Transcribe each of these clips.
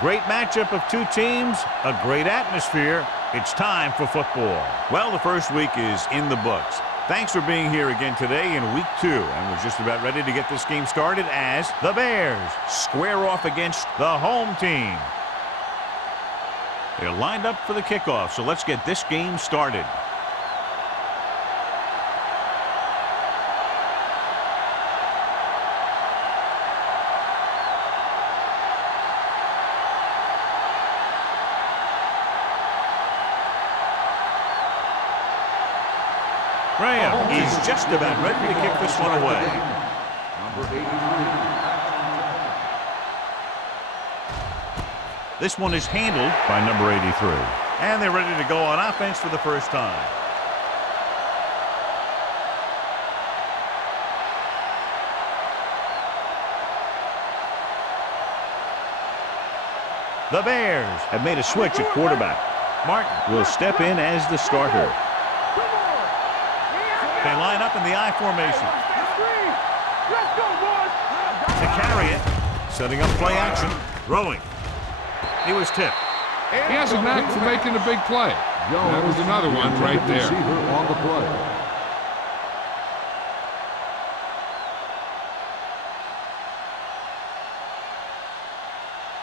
great matchup of two teams, a great atmosphere. It's time for football. Well, the first week is in the books. Thanks for being here again today in week 2. And we're just about ready to get this game started as the Bears square off against the home team. They're lined up for the kickoff, so let's get this game started. Graham is just about ready to kick this one away. Number 83. This one is handled by number 83. And they're ready to go on offense for the first time. The Bears have made a switch at quarterback. Martin will step in as the starter. They line up in the I formation. To carry it, setting up play action, throwing. He was tipped. He has a knack for making a big play. That was another one right there. On the play.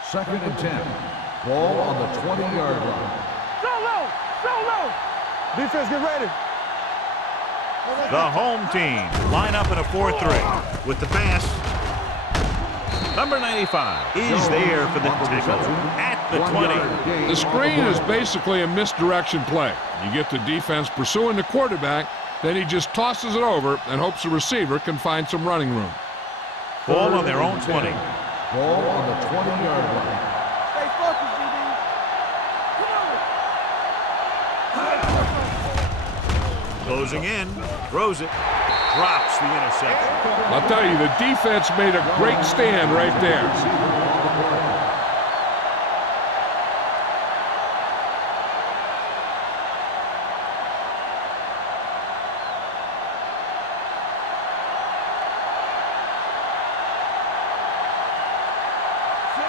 Second and 10. Ball on the 20-yard line. So low. Defense, get ready. The home team line up in a 4-3 with the pass. Number 95 is there for the tackle at the 20. The screen is basically a misdirection play. You get the defense pursuing the quarterback, then he just tosses it over and hopes the receiver can find some running room. Ball on their own 20. Ball on the 20-yard line. Stay focused, DB. Closing in, throws it, drops the interception. I'll tell you, the defense made a great stand right there.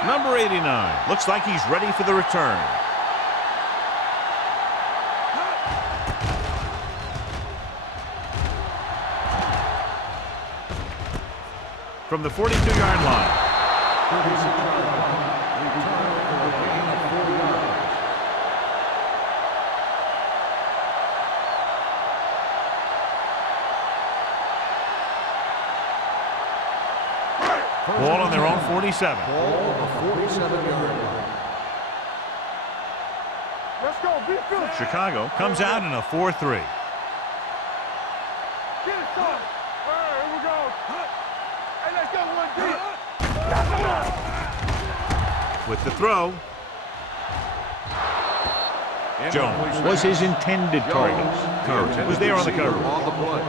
Number 89 looks like he's ready for the return. From the 42-yard line. Ball on their own 47. Ball on the 47-yard line. Let's go, be good. Chicago comes out in a 4-3. Get it started. All right, here we go. Hey, let's go one deep. With the throw. Jones was his intended target. Courage was there on the cover. On the play.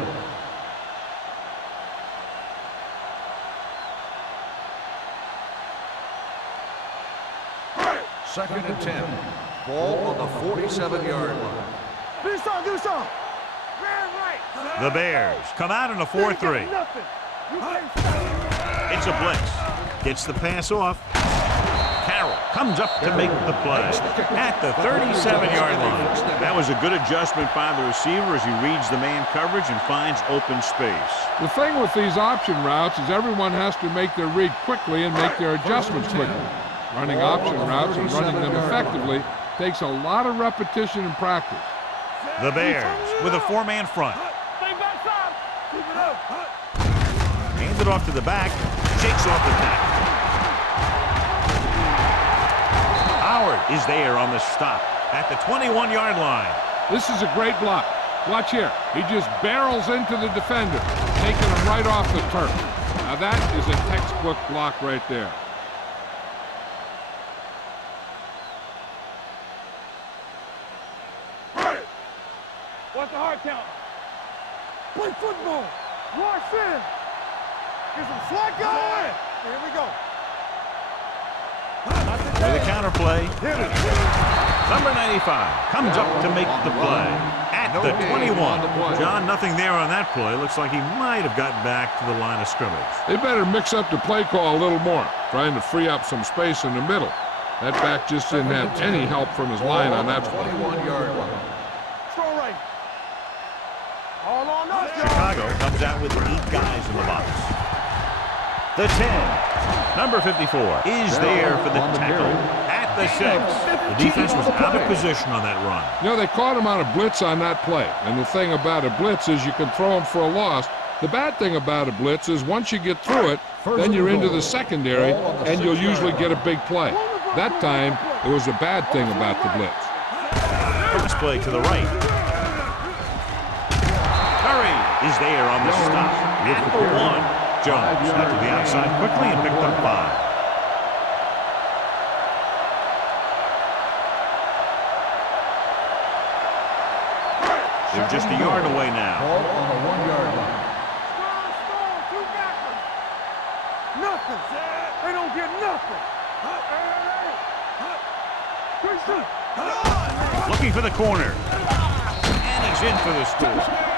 Second and 10. Ball on the 47-yard line. Do some. Man, right. The Bears come out in a 4-3. Nothing. You can't stop. It's a blitz. Gets the pass off. Carroll comes up to make the play at the 37-yard line. That was a good adjustment by the receiver as he reads the man coverage and finds open space. The thing with these option routes is everyone has to make their read quickly and make their adjustments quickly. Running option routes and running them effectively takes a lot of repetition and practice. The Bears with a 4-man front. Stay backside. Keep it up. Hands it off to the back. Shakes off the tackle. Howard is there on the stop at the 21-yard line. This is a great block. Watch here. He just barrels into the defender, taking him right off the turf. Now that is a textbook block right there. What's the hard count? Play football. Rush in. Get some slack going. Here we go. With a counter play. Number 95 comes up to make the play at the 21. John, nothing there on that play. Looks like he might have gotten back to the line of scrimmage. They better mix up the play call a little more, trying to free up some space in the middle. That back just didn't have any help from his line on that play. 21-yard line. Strong right. All on us, y'all. Chicago comes out with 8 guys in the box. The 10, number 54, is there for the tackle at the 6. The defense was out of position on that run. You know, they caught him on a blitz on that play. And the thing about a blitz is you can throw him for a loss. The bad thing about a blitz is once you get through it, then you're into the secondary, and you'll usually get a big play. That time, it was a bad thing about the blitz. Pass play to the right. Curry is there on the stop. At the 1. Jones got to the outside quickly and picked up 5. They're just a yard away now. Ball on the 1-yard line. Strong, 2 backers. Nothing. They don't get nothing. Looking for the corner. And he's in for the score.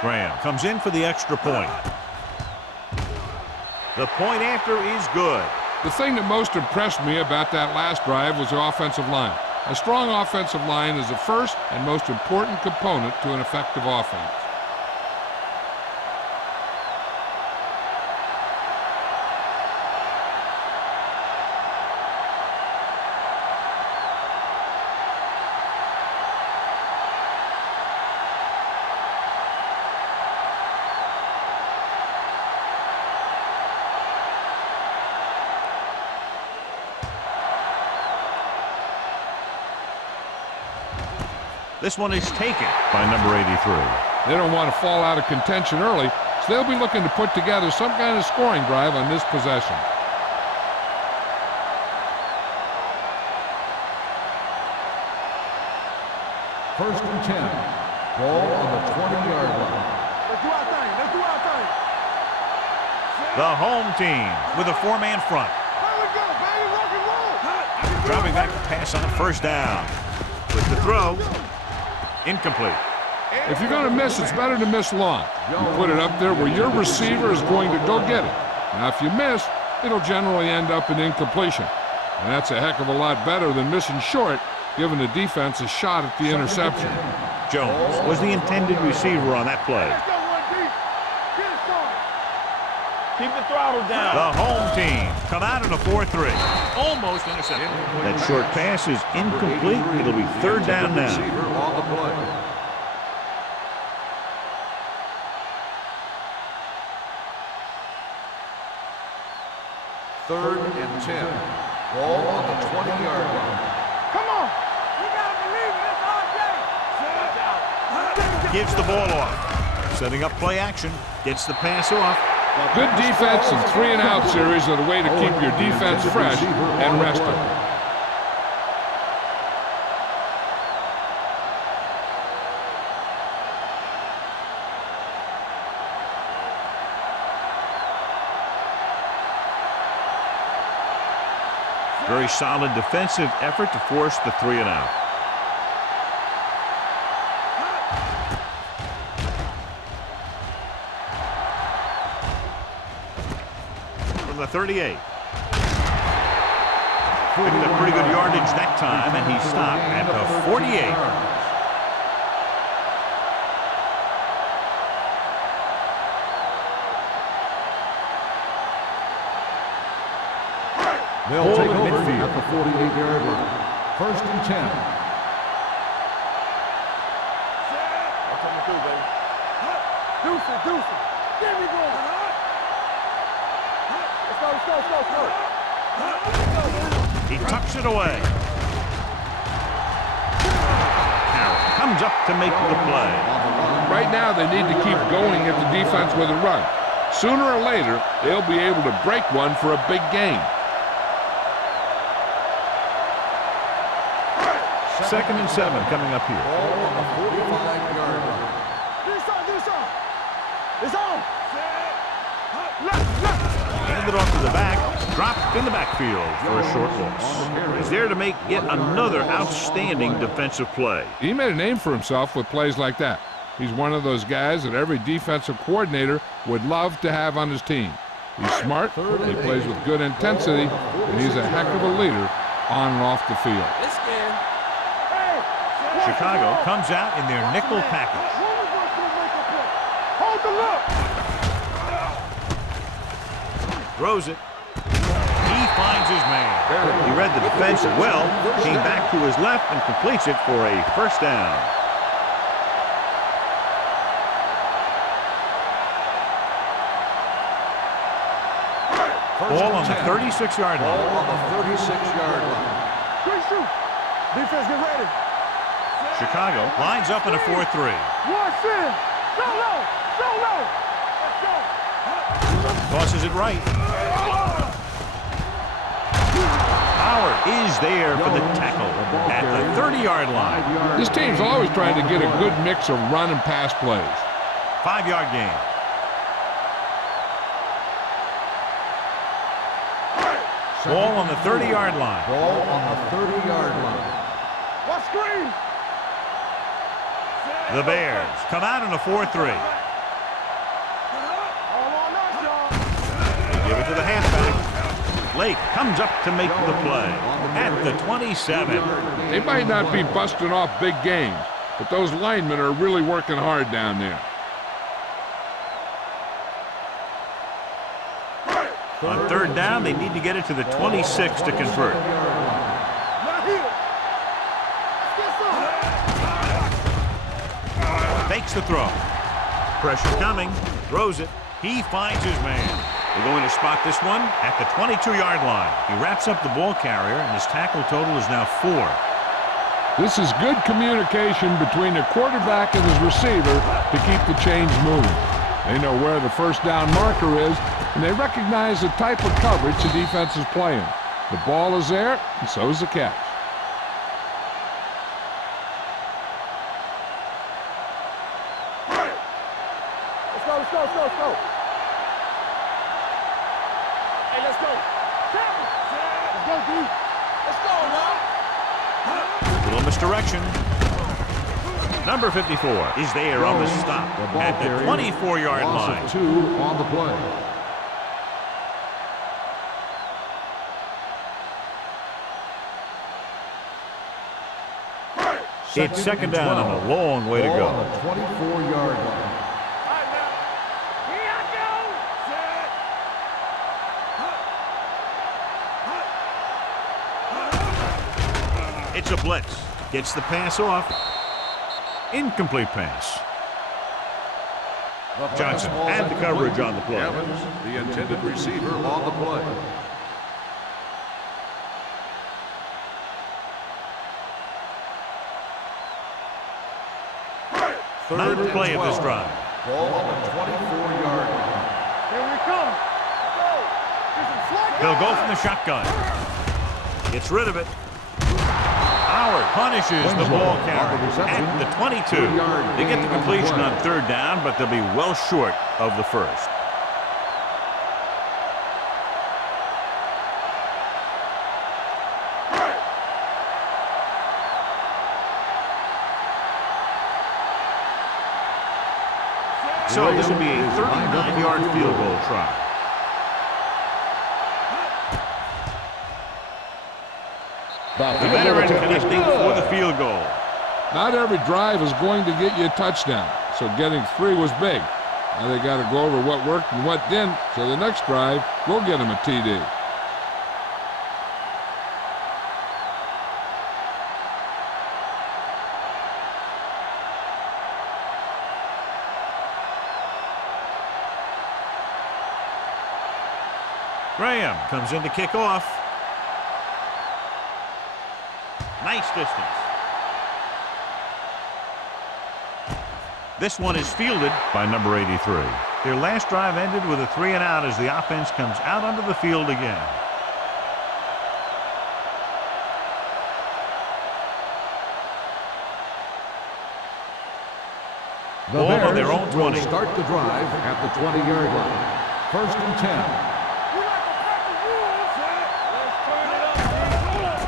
Graham comes in for the extra point. The point after is good. The thing that most impressed me about that last drive was the offensive line. A strong offensive line is the first and most important component to an effective offense. This one is taken by number 83. They don't want to fall out of contention early, so they'll be looking to put together some kind of scoring drive on this possession. First and 10. Ball on the 20-yard line. Let's do our thing. Let's do our thing. The home team with a 4-man front. Here we go, baby. Rock and roll. Dropping back to pass on first down. With the throw. Incomplete. If you're going to miss, it's better to miss long. You put it up there where your receiver is going to go get it. Now, if you miss, it'll generally end up in incompletion. And that's a heck of a lot better than missing short, giving the defense a shot at the interception. Jones was the intended receiver on that play. Let's go, 1 deep. Get it started. Keep the throttle down. The home team come out in a 4-3. Almost intercepted. That short pass is incomplete. It'll be 3rd down now. Receiver on the play. Third and 10. Ball on the 20-yard line. Come on. We got to believe it. It's our day. Gives the ball off. Setting up play action. Gets the pass off. Good defense and 3-and-out series are the way to keep your defense fresh and rested. Very solid defensive effort to force the 3-and-out. From the 38. Picked up pretty good yardage that time, and he stopped at the 48. They'll take over at the 48-yard line. First and 10. I'm coming through, baby. Deuce it, deuce it. Get me going. Let's go. He tucks it away. Carroll comes up to make the play. On the line Right now, they need to keep going at the defense with a run. Sooner or later, they'll be able to break one for a big gain. Second and 7 coming up here. Ball on the 45-yard line. It's on. Handed off to the back, dropped in the backfield for a short loss. He's there to make yet another outstanding defensive play. He made a name for himself with plays like that. He's one of those guys that every defensive coordinator would love to have on his team. He's smart, he plays with good intensity, and he's a heck of a leader on and off the field. Chicago comes out in their nickel package. Hold the look. Throws it. He finds his man. He read the defense well, came back to his left and completes it for a first down. Ball on the 36-yard line. Ball on the 36-yard line. Great shoot. Defense, get ready. Chicago lines up in a 4-3. Watch in. So low. So low. Let's go. Tosses it right. Howard is there for the tackle at the 30-yard line. This team's always trying to get a good mix of run and pass plays. 5-yard gain. Ball on the 30-yard line. Ball on the 30-yard line. Watch screen. The Bears come out in a 4-3. All on us, y'all. Give it to the halfback. Lake comes up to make the play at the 27. They might not be busting off big games, but those linemen are really working hard down there. On third down, they need to get it to the 26 to convert. Not here. Fakes the throw. Pressure coming. Throws it. He finds his man. They're going to spot this one at the 22-yard line. He wraps up the ball carrier, and his tackle total is now 4. This is good communication between the quarterback and his receiver to keep the chains moving. They know where the first down marker is, and they recognize the type of coverage the defense is playing. The ball is there, and so is the catch. Let's go, let's go, let's go, let's go. Hey, let's go. Let's go, D. Let's go, man. Little misdirection. Number 54 is there on the stop at the 24-yard line. Loss of 2 on the play. It's second down and a long way to Ball go. on the 24-yard line. It's a blitz. Gets the pass off. Incomplete pass. Johnson had the coverage on the play. Evans, the intended receiver, on the play. Ninth play of this drive. Ball on the 24-yard line. Here we come. Go. There's some slack. They'll go from the shotgun. Gets rid of it. Howard punishes the ball carrier at the 22. They get the completion on third down, but they'll be well short of the first. So this will be a 39-yard field goal try. The veteran connecting for the field goal. Not every drive is going to get you a touchdown, so getting 3 was big. Now they got to go over what worked and what didn't, so the next drive will get them a TD. Graham comes in to kick off. Nice distance. This one is fielded by number 83. Their last drive ended with a 3-and-out as the offense comes out onto the field again. The Ball Bears on their own 20. will start the drive at the 20-yard line. 1st and 10. We like to break the rules. Let's turn it up,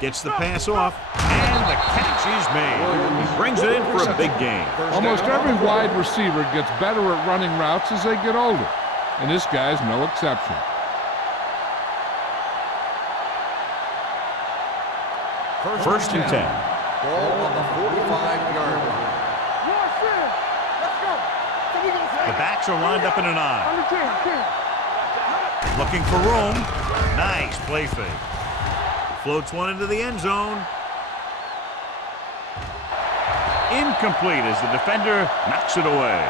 Gets the pass off, and the catch is made. He brings it in for a big game. Almost every wide receiver gets better at running routes as they get older, and this guy's no exception. First and 10. Ball on the 45-yard line. Rush in. Let's go. So we gonna say The backs are lined up in an eye. under 10. Looking for room. Nice play fake. Floats one into the end zone. Incomplete as the defender knocks it away.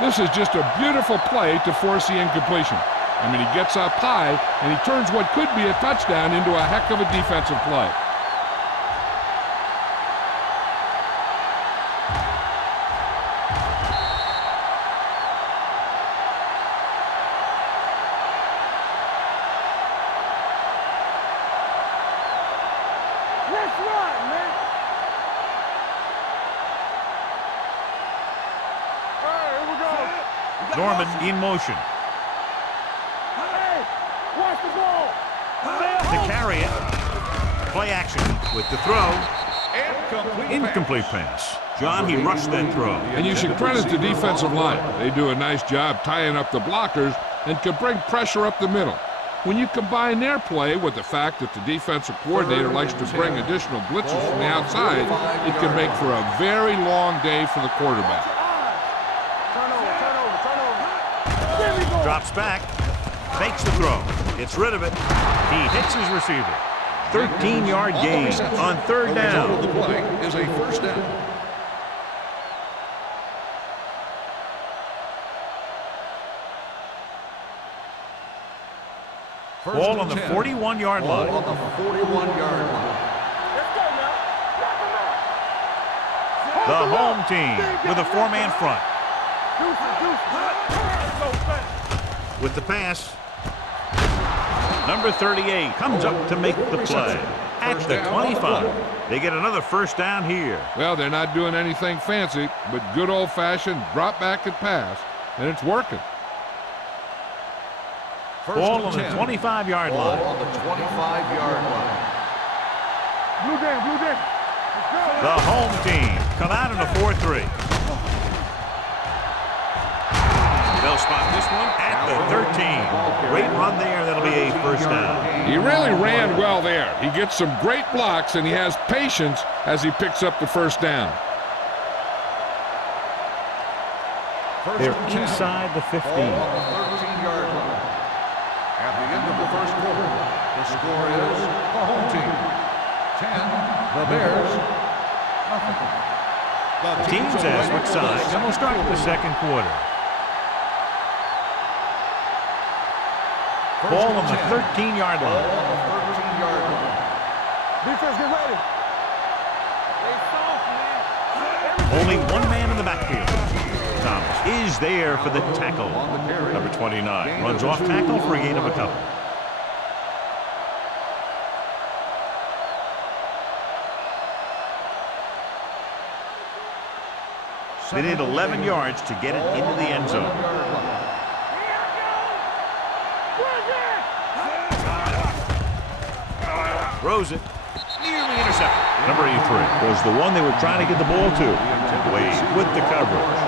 This is just a beautiful play to force the incompletion. I mean, he gets up high, and he turns what could be a touchdown into a heck of a defensive play. Let's run, man. All right, here we go. Norman in motion. Hey, watch the ball. To carry it. Play action with the throw. Incomplete pass. John, he rushed that throw. And you should credit the defensive line. They do a nice job tying up the blockers and can bring pressure up the middle. When you combine their play with the fact that the defensive coordinator likes to bring additional blitzes from the outside, it can make for a very long day for the quarterback. Turn over. There we go. Drops back. Fakes the throw. Gets rid of it. He hits his receiver. 13-yard gain on 3rd down. The play is a 1st down. Ball on the 41-yard line. Ball on the 41-yard line. Let's go now. Knock him out. The home team with a 4-man front. So fast. With the pass. Number 38 comes up to make the play. At the 25. They get another 1st down here. Well, they're not doing anything fancy, but good old-fashioned drop back and pass, and it's working. Ball on the 25-yard Ball line. on the 25-yard line. Blue game. Let's go. The home team come out in a 4-3. They'll spot this one at the 13. Great run there. That'll be a 1st down. He really ran well there. He gets some great blocks, and he has patience as he picks up the 1st down. They're inside the 15. Ball on the 13-yard line. At the end of the 1st quarter, the score is the home team 10, the Bears nothing. Teams have switched sides, and we'll start the 2nd quarter. Ball on the 13-yard Ball line. on the 13-yard line. Defense, get ready. They soft, man. Only one man in the backfield. Thomas is there for the tackle. Number 29 runs off tackle for a gain of a couple. They need 11 yards to get it into the end zone. Throws it. Nearly intercepted. Number 83 was the one they were trying to get the ball to. Wade with the coverage.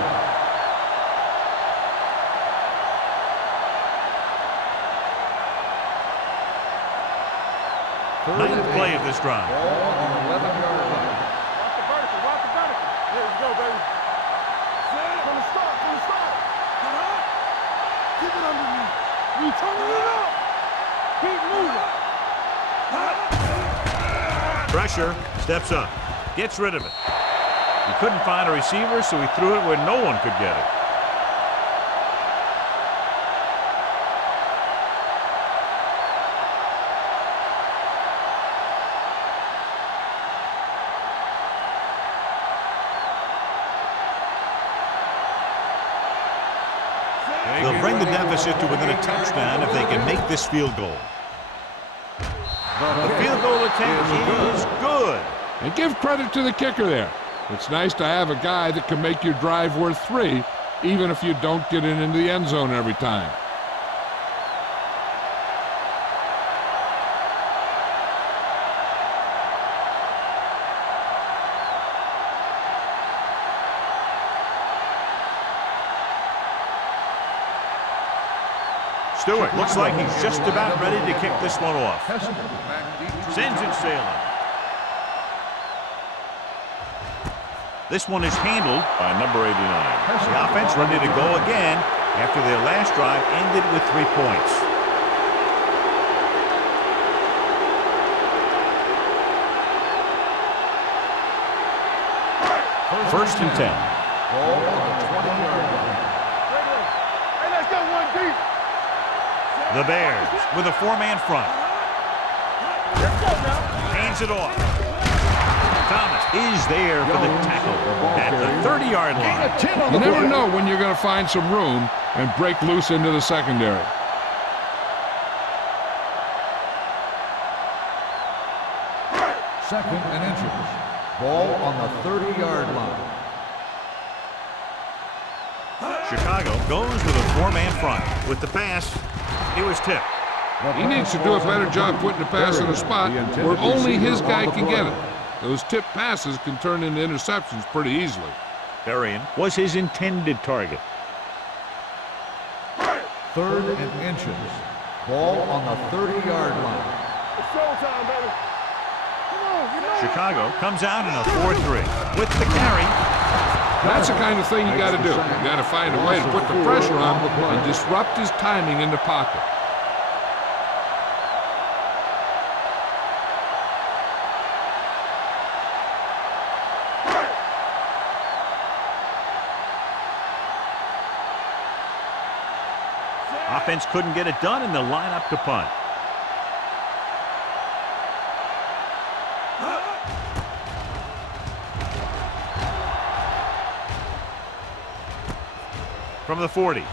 Ninth play of this drive. Ball on the 11-yard line. Watch the vertical. Here we go, baby. From the start. Keep it underneath. We turning it up. Keep moving. Pressure. Steps up. Gets rid of it. He couldn't find a receiver, so he threw it where no one could get it. bring the deficit to within a touchdown if they can make this field goal. The field goal attempt is good. And give credit to the kicker there. It's nice to have a guy that can make your drive worth 3, even if you don't get it into the end zone every time. Stewart looks like he's just about ready to kick this one off. Sends it sailing. This one is handled by number 89. The offense ready to go again after their last drive ended with 3 points. First and 10. Ball on the 20-yard line. Hey, let's go one deep. The Bears with a 4-man front. Let's go now. Hands it off. Thomas is there for the tackle at the 30-yard line. You never know when you're going to find some room and break loose into the secondary. Second and inches. Ball on the 30-yard line. Chicago goes with a 4-man front. With the pass, it was tipped. He needs to do a better job putting the pass in a spot where only his guy can get it. Those tipped passes can turn into interceptions pretty easily. Berrien was his intended target. Third and inches. Ball on the 30-yard line. It's showtime, baby. Come on, you know. Chicago comes out in a 4-3 with the carry. That's the kind of thing you got to do. You got to find a way to put the pressure on him and disrupt his timing in the pocket. Offense couldn't get it done in the lineup to punt. From the 40. Able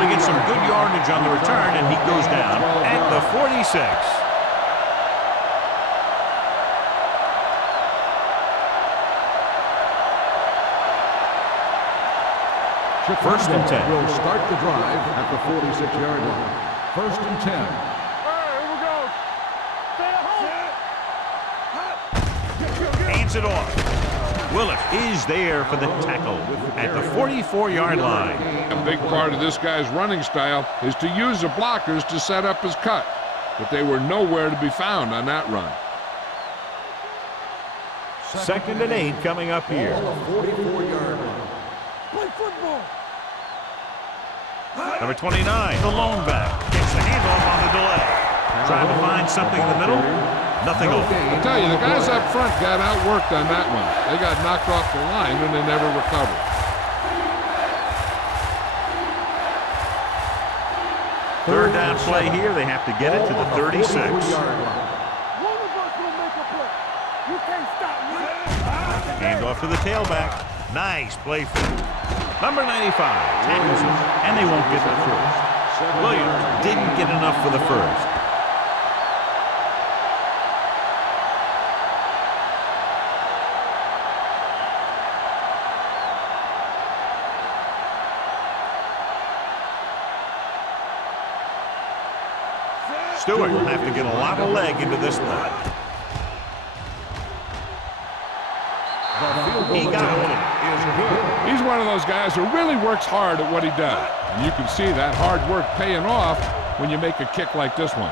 to get some good yardage on the return, and he goes down at the 46. First and 10. Will start the drive at the 46-yard line. First and 10. All right, here we go. Stay at home. Hands it off. Willis is there for the tackle at the 44-yard line. A big part of this guy's running style is to use the blockers to set up his cut, but they were nowhere to be found on that run. Second and 8 coming up here. Ball on the 44-yard line. Play football. Number 29, the lone back, gets the handoff on the delay. Trying to find something in the middle. Nothing open. I tell you, the guys up front got outworked on that one. They got knocked off the line and they never recovered. Third down play here. They have to get it to the 36. One of us will make a play. You can't stop me. Handoff to the tailback. Nice play fake. Number 95 tackles him, and they won't get the first. Williams didn't get enough for the first. Stewart will have to get a lot of leg into this one. He got hold of it. He's one of those guys who really works hard at what he does. And you can see that hard work paying off when you make a kick like this one.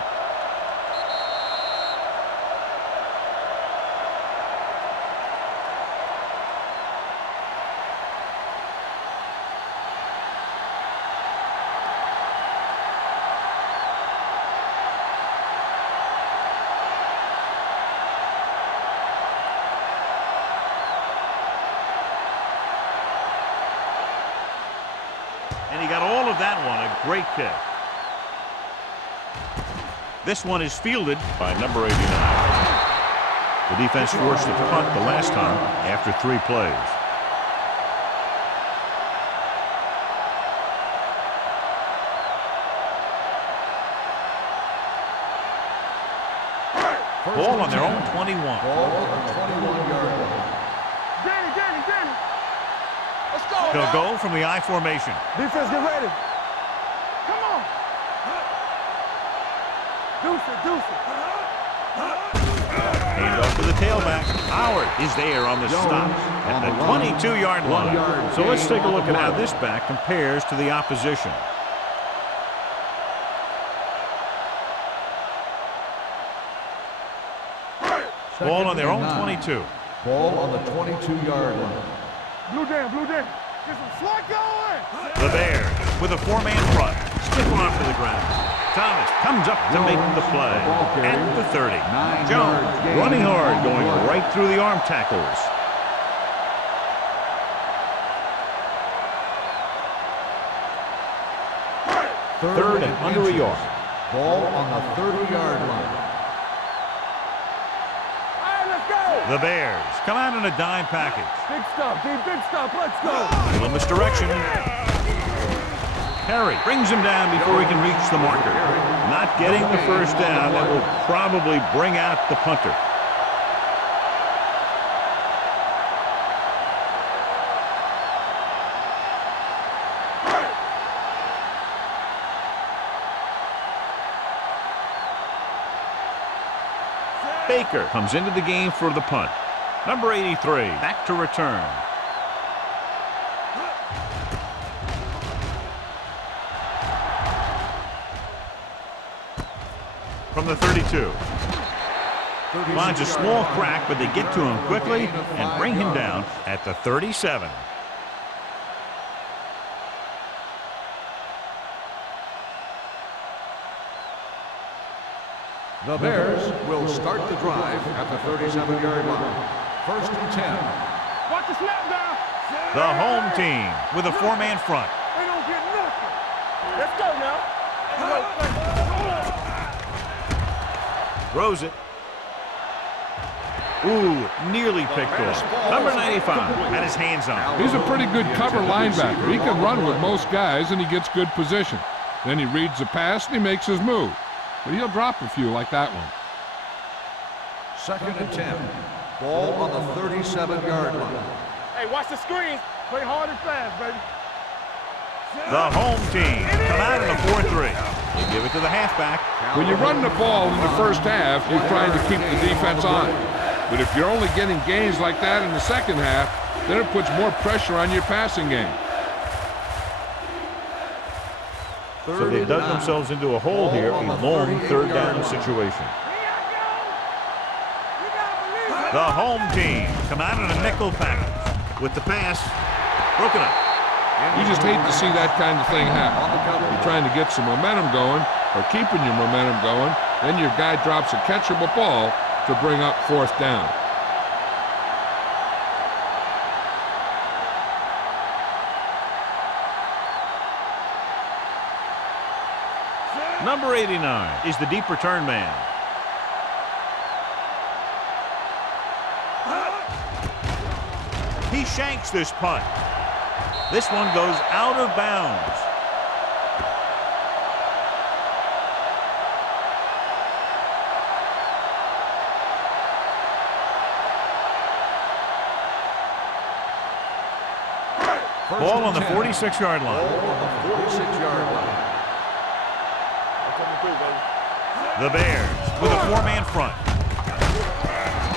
And he got all of that one. A great kick. This one is fielded by number 89. The defense forced a punt the last time after 3 plays. Ball on their own 21. Ball on the 21-yard line. Danny. Let's go. They'll go from the I formation. Defense, get ready. Come on. Deuce it. Hand off to the tailback. Howard is there on the stop at the 22-yard line. So let's take a look at how this back compares to the opposition. Ball on their own 22. Ball on the 22-yard line. Blue Dan. Get some slot going. The Bears with a four-man front. Stiff off to the ground. Thomas comes up to make the play at the 30. Jones running hard, going right through the arm tackles. Third and under a yard. Ball on the 30-yard line. The Bears come out in a dime package. Big stuff. Let's go. A little misdirection. Perry brings him down before he can reach the marker. Not getting the first down. That will probably bring out the punter. Baker comes into the game for the punt. Number 83 back to return. From the 32. Finds a small crack, but they get to him quickly and bring him down at the 37. The Bears will start the drive at the 37-yard line. First and 10. Watch the snap down. The home team with a four-man front. They don't get nothing. Let's go now. Throws it. Ooh, nearly picked off. Number 95 had his hands on it. He's a pretty good cover linebacker. He can run with most guys, and he gets good position. Then he reads the pass, and he makes his move. But he'll drop a few like that one. Second and 10. Ball on the 37-yard line. Hey, watch the screens. Play hard and fast, baby. The home team come out in a 4-3. You give it to the halfback. When you run the ball in the first half, you're trying to keep the defense on it. But if you're only getting gains like that in the second half, then it puts more pressure on your passing game. So they dug themselves into a hole here, a long third down situation. The home team come out in a nickel package with the pass broken up. You just hate to see that kind of thing happen. You're trying to get some momentum going or keeping your momentum going, then your guy drops a catchable ball to bring up fourth down. Number 89 is the deep return man. He shanks this punt. This one goes out of bounds. Ball on the 46-yard line. Ball on the 46-yard line. The Bears with a four-man front.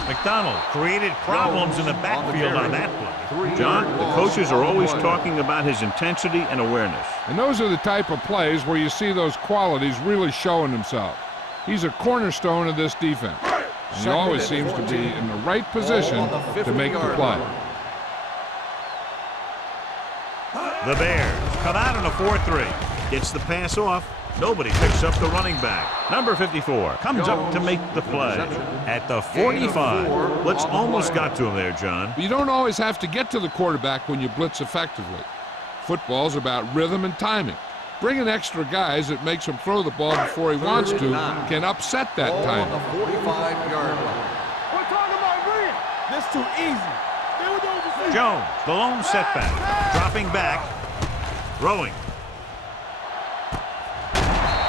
McDonald created problems in the backfield on that play. John, the coaches are always talking about his intensity and awareness. And those are the type of plays where you see those qualities really showing themselves. He's a cornerstone of this defense. And he always seems to be in the right position to make the play. The Bears come out in a 4-3. Gets the pass off. Nobody picks up the running back. Number 54 comes up to make the play at the 45. Blitz almost got to him there, John. But you don't always have to get to the quarterback when you blitz effectively. Football's about rhythm and timing. Bringing extra guys that makes him throw the ball before he wants to can upset that timing. Ball on the 45-yard line. We're talking about green. This too easy. Stay with the overseas. Jones, the lone setback, dropping back, throwing.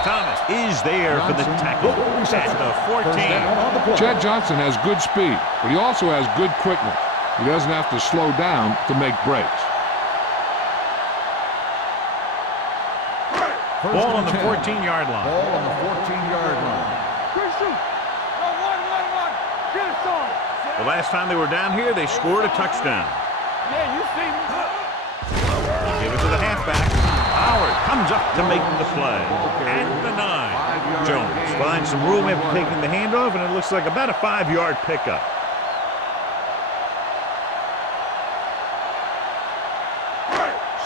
Thomas is there for the tackle at the 14. Chad Johnson has good speed, but he also has good quickness. He doesn't have to slow down to make breaks. Ball on the 14-yard line. Ball on the 14-yard line. Christian! One. Get it, son! The last time they were down here, they scored a touchdown. Yeah, you see me. Give it to the halfback. Howard comes up to make the play. At the 9. Jones finds some room after taking the handoff, and it looks like about a 5-yard pickup.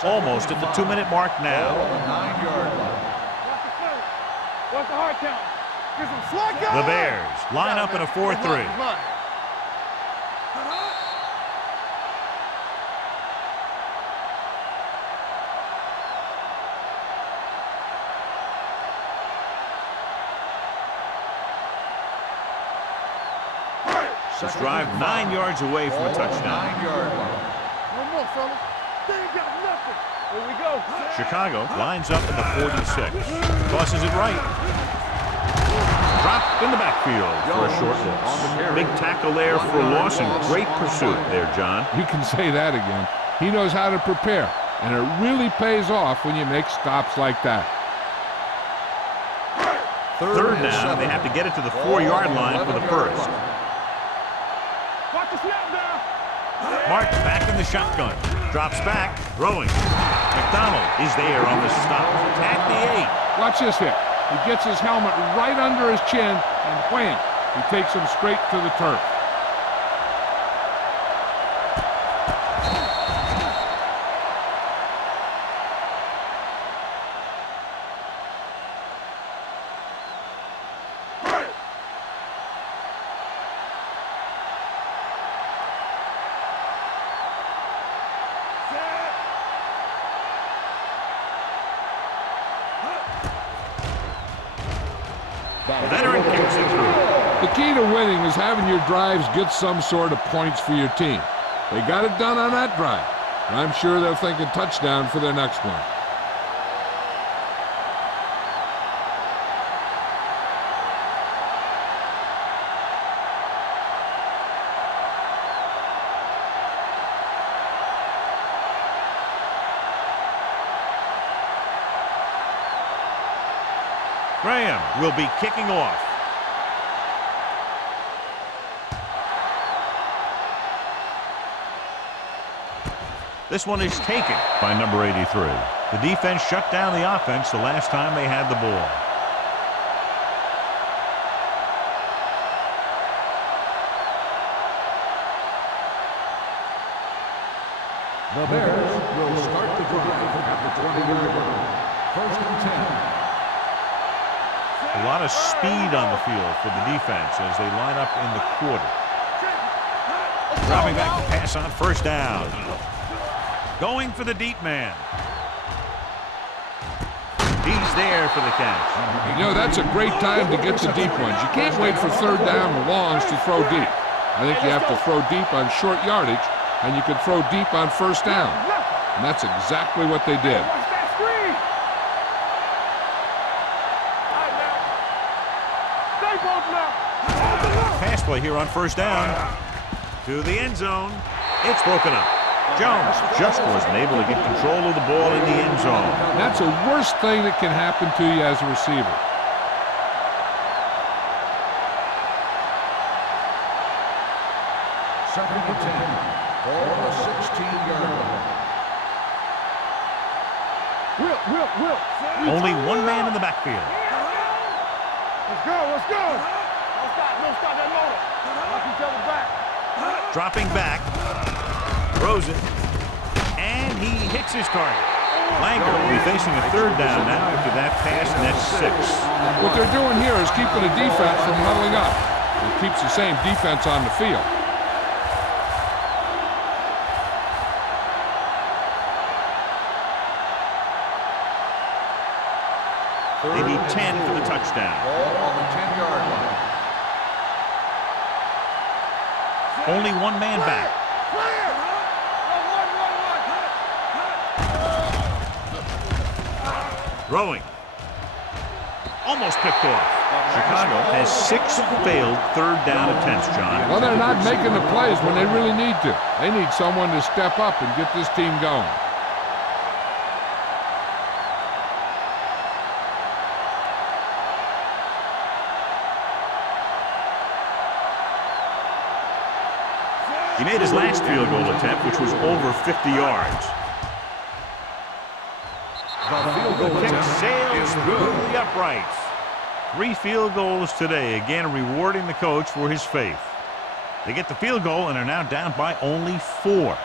Almost at the 2-minute mark now. Ball on the 9-yard line. What's the hard count? Get some slack going. The Bears line up in a 4-3. This drive 9 yards away from a touchdown. 9-yard line. No more, fellas. They ain't got nothing. Here we go. Chicago lines up in the 46. Tosses it right. Dropped in the backfield for a short loss. Big tackle there for a loss and great pursuit there, John. You can say that again. He knows how to prepare, and it really pays off when you make stops like that. Third down, they have to get it to the 4-yard line for the first. Watch the snap down. March back in the shotgun. Drops back, throwing. McDonald is there on the stop. At the 8. Watch this hit. He gets his helmet right under his chin, and wham, he takes him straight to the turf. Veteran kicks it through. The key to winning is having your drives get some sort of points for your team. They got it done on that drive, and I'm sure they're thinking touchdown for their next one. Graham will be kicking off. This one is taken by number 83. The defense shut down the offense the last time they had the ball. The Bears will start the drive at the 20-yard line. First and 10. A lot of speed on the field for the defense as they line up in the quarter. Dropping back to pass on first down. Going for the deep man. He's there for the catch. You know, that's a great time to get the deep ones. You can't wait for third down and longs to throw deep. I think you have to throw deep on short yardage, and you can throw deep on first down. And that's exactly what they did. Watch that screen. All right, now. Stay both now. Pass play here on first down. To the end zone. It's broken up. Jones just wasn't able to get control of the ball in the end zone. That's the worst thing that can happen to you as a receiver. Second and 10. Ball on the 16-yard line. Will. Only one man in the backfield. Let's go. Don't stop that motor. Watch each other back. Dropping back. Throws it. And he hits his target. Langer will be facing a third down now after that pass, and that's 6. What they're doing here is keeping the defense from huddling up. It keeps the same defense on the field. They need 10 for the touchdown. Ball on the 10-yard line. Only one man back. Throwing. almost picked off. Chicago has 6 failed third down attempts, John. Well, they're not making the plays when they really need to. They need someone to step up and get this team going. He made his last field goal attempt, which was over 50 yards. The field goal The kick attempt sails is through good. the uprights. 3 field goals today, again rewarding the coach for his faith. They get the field goal and are now down by only 4.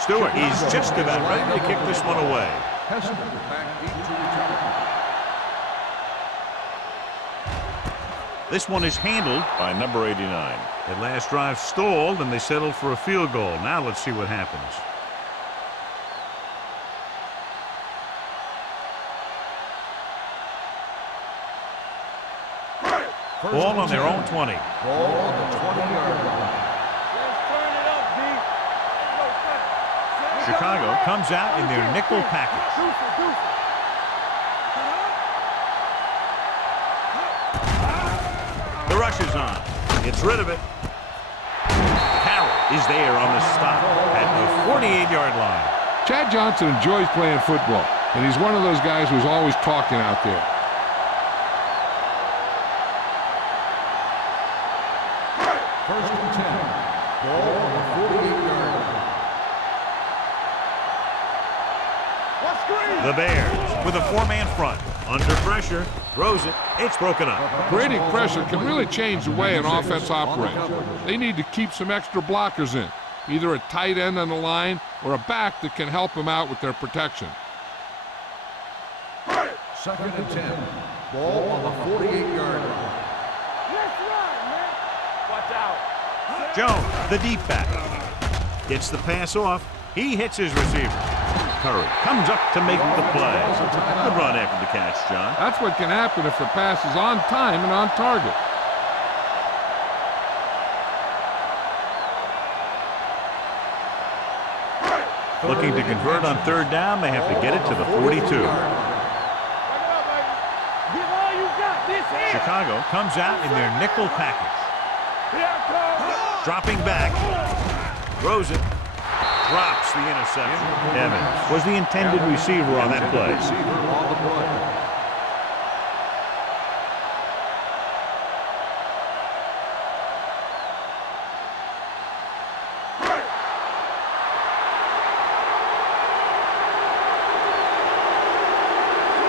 Stewart is just about ready to kick this one away. Heston back deep to return. This one is handled by number 89. That last drive stalled, and they settled for a field goal. Now let's see what happens. Ball on their own 20. Ball on the 20-yard line. Let's turn it up, D. Chicago comes out in their nickel package. The rush is on. Gets rid of it. Carroll is there on the stop at the 48-yard line. Chad Johnson enjoys playing football, and he's one of those guys who's always talking out there. First and 10. Ball on the 48-yard line. The Bears with a 4-man front. Under pressure. Throws it. It's broken up. Creating pressure can really change the way an offense operates. They need to keep some extra blockers in, either a tight end on the line or a back that can help them out with their protection. Second and 10. Ball on the 48-yard line. Let's run, man. Watch out. Jones, the deep back. Gets the pass off. He hits his receiver. Curry comes up to make the play. Good run after the catch, John. That's what can happen if the pass is on time and on target. Looking to convert on third down, they have to get it to the 42. Back it up, baby. Give all you got. This is. Chicago comes out in their nickel package. Here I come. Dropping back. Throws it. Drops the interception. Evans was the intended receiver on that play. Receiver on the play.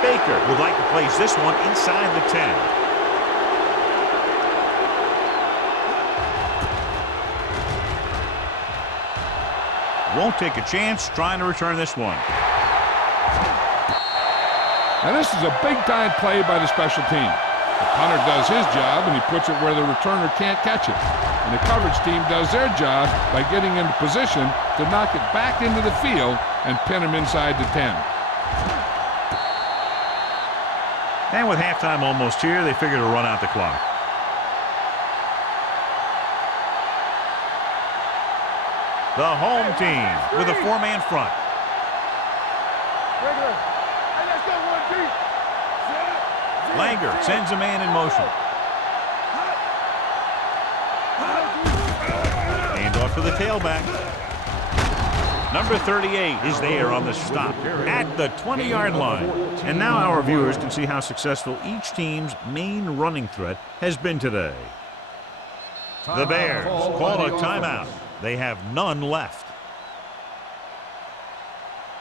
Baker would like to place this one inside the 10. Won't take a chance trying to return this one. Now this is a big-time play by the special team. The punter does his job, and he puts it where the returner can't catch it. And the coverage team does their job by getting into position to knock it back into the field and pin him inside the 10. And with halftime almost here, they figure to run out the clock. The home team with a 4-man front. Regular. Hey, let's go one deep. Set. Langer sends a man in motion. Hand off to the tailback. Number 38 is there on the stop at the 20-yard line. And now our viewers can see how successful each team's main running threat has been today. The Bears call a timeout. They have none left.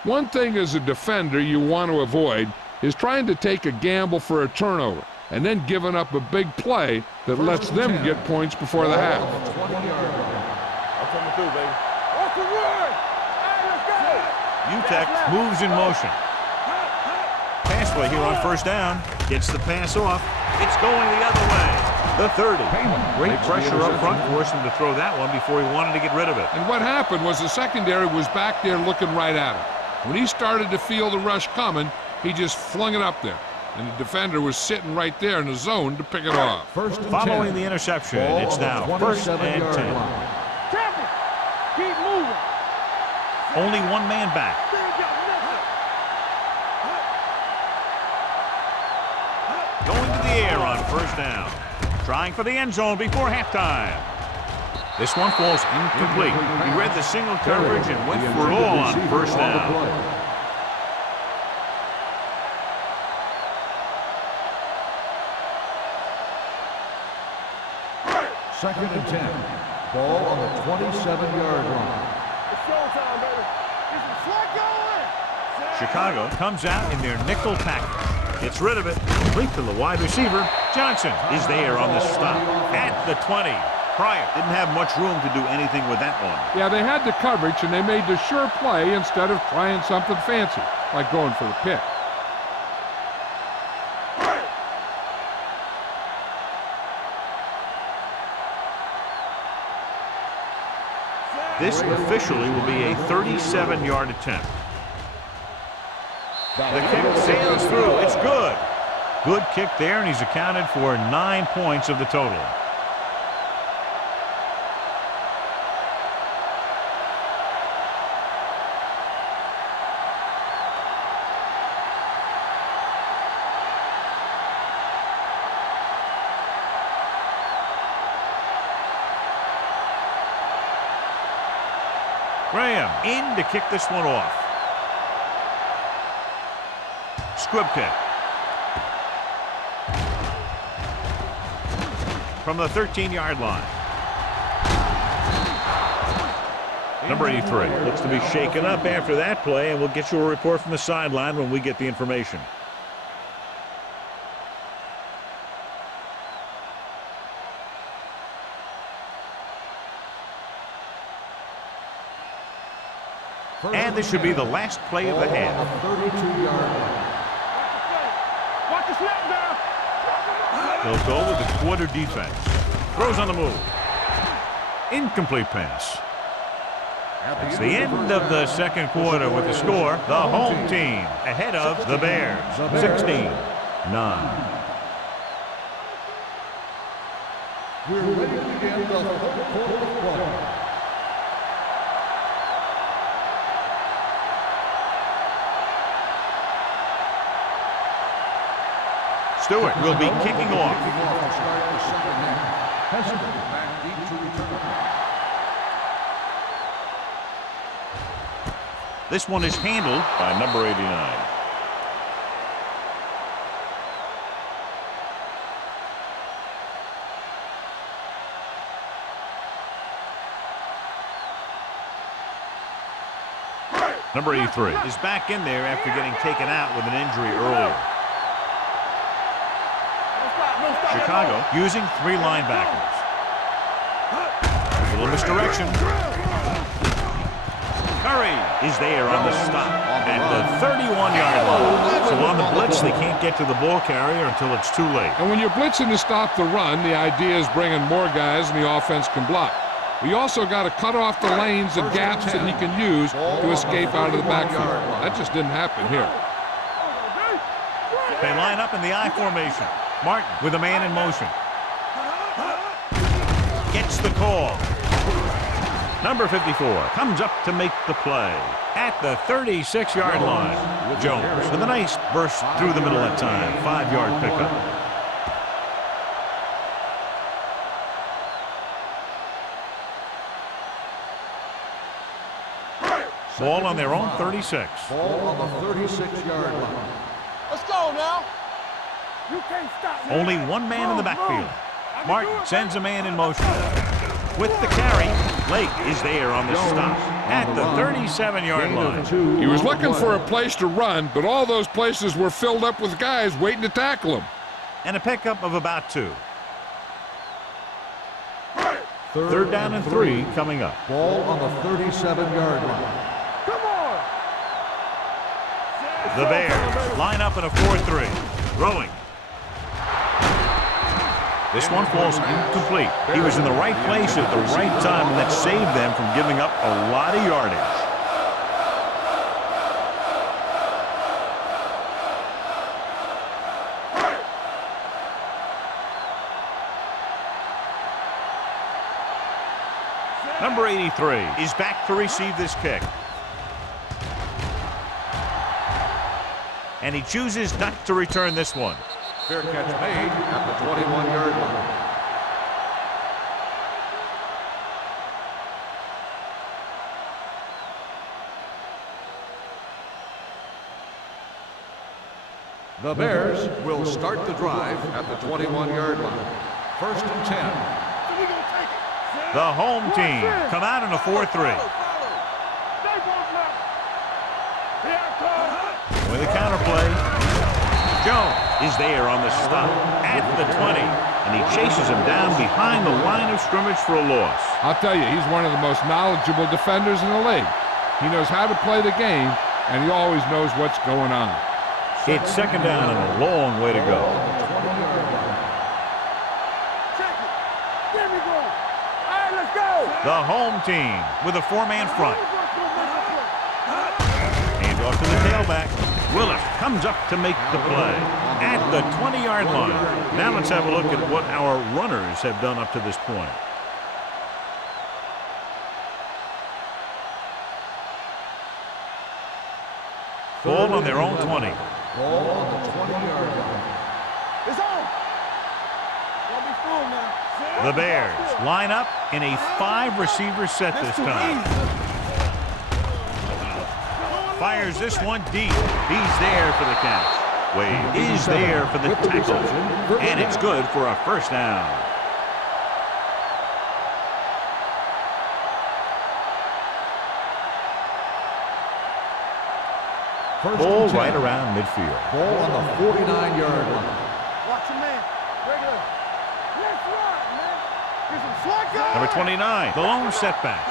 One thing as a defender you want to avoid is trying to take a gamble for a turnover and then giving up a big play that lets them get points before the half. I'm coming through, baby. Off the run. Hey, let's go. UTEP moves in motion. Pass play here on first down. Gets the pass off. It's going the other way. The 30. Great pressure up front, forced him to throw that one before he wanted to get rid of it. And what happened was the secondary was back there looking right at him. When he started to feel the rush coming, he just flung it up there. and the defender was sitting right there in the zone to pick it off. First and Following 10. the interception, Ball it's on the now first and 27-yard 10. line. Champion, keep moving. Only one man back. They ain't got nothing. Going to the air on first down. Trying for the end zone before halftime. This one falls incomplete. He read the single coverage and went for it all on first down. Second and 10. Ball on the 27-yard line. It's showtime, baby. Get some slack going. Chicago comes out in their nickel package. Gets rid of it. Complete to the wide receiver. Johnson is there on the stop. At the 20. Pryor didn't have much room to do anything with that one. Yeah, they had the coverage, and they made the sure play instead of trying something fancy, like going for the pick. This officially will be a 37-yard attempt. The kick sails through. It's good. Good kick there, and he's accounted for 9 points of the total. Graham in to kick this one off. Squib kick. From the 13-yard line. Number 83 looks to be shaken up after that play, and we'll get you a report from the sideline when we get the information. And this should be the last play of the half. 32-yard line. Watch the snap now. They'll go with the quarter defense. Throws on the move. Incomplete pass. It's the end of the second quarter with the score. The home team ahead of the Bears. 16-9. We're ready to begin the third quarter of play. Stewart will be kicking off. To start the second half. Heston back deep to return. This one is handled by number 89. Number 83 is back in there after getting taken out with an injury earlier. Chicago using 3 linebackers. A little misdirection. Curry is there on the stop at the 31-yard line. So on the blitz, they can't get to the ball carrier until it's too late. And when you're blitzing to stop the run, the idea is bringing more guys and the offense can block. We also got to cut off the lanes and gaps that he can use to escape out of the backfield. That just didn't happen here. They line up in the I formation. Martin with a man in motion. Gets the call. Number 54 comes up to make the play at the 36-yard line. Jones with a nice burst through the middle at time. 5-yard pickup. Ball on their own 36. Ball on the 36-yard line. Let's go now. You can't stop me. Only one man in the backfield. Martin sends a man in motion. With the carry, Lake is there on the stop at the 37-yard line. He was looking for a place to run, but all those places were filled up with guys waiting to tackle him. And a pickup of about 2. Third down and 3 coming up. Ball on the 37-yard line. Come on. The Bears line up in a 4-3. Throwing. This one falls incomplete. He was in the right place at the right time, and that saved them from giving up a lot of yardage. Number 83 is back to receive this kick. And he chooses not to return this one. Fair catch made at the 21-yard line. The Bears will start the drive at the 21-yard line. 1st and 10. The home team come out in a 4-3. With a counter play, Jones is there on the stop at the 20, and he chases him down behind the line of scrimmage for a loss. I'll tell you, he's one of the most knowledgeable defenders in the league. He knows how to play the game, and he always knows what's going on. It's 2nd down and a long way to go. The home team with a 4-man front. Hand off to the tailback. Willis comes up to make the play at the 20-yard line. Now let's have a look at what our runners have done up to this point. Ball on their own 20. Ball on the 20-yard line. It's on. Don't be fooled now. The Bears line up in a 5-receiver set this time. Fires this one deep. He's there for the catch. Wade is there for the tackle. And it's good for a 1st down. Ball right around midfield. Ball on the 49-yard line. Watch your man. Regular. Let's run, man. Get some slack going. Number 29, the lone setback.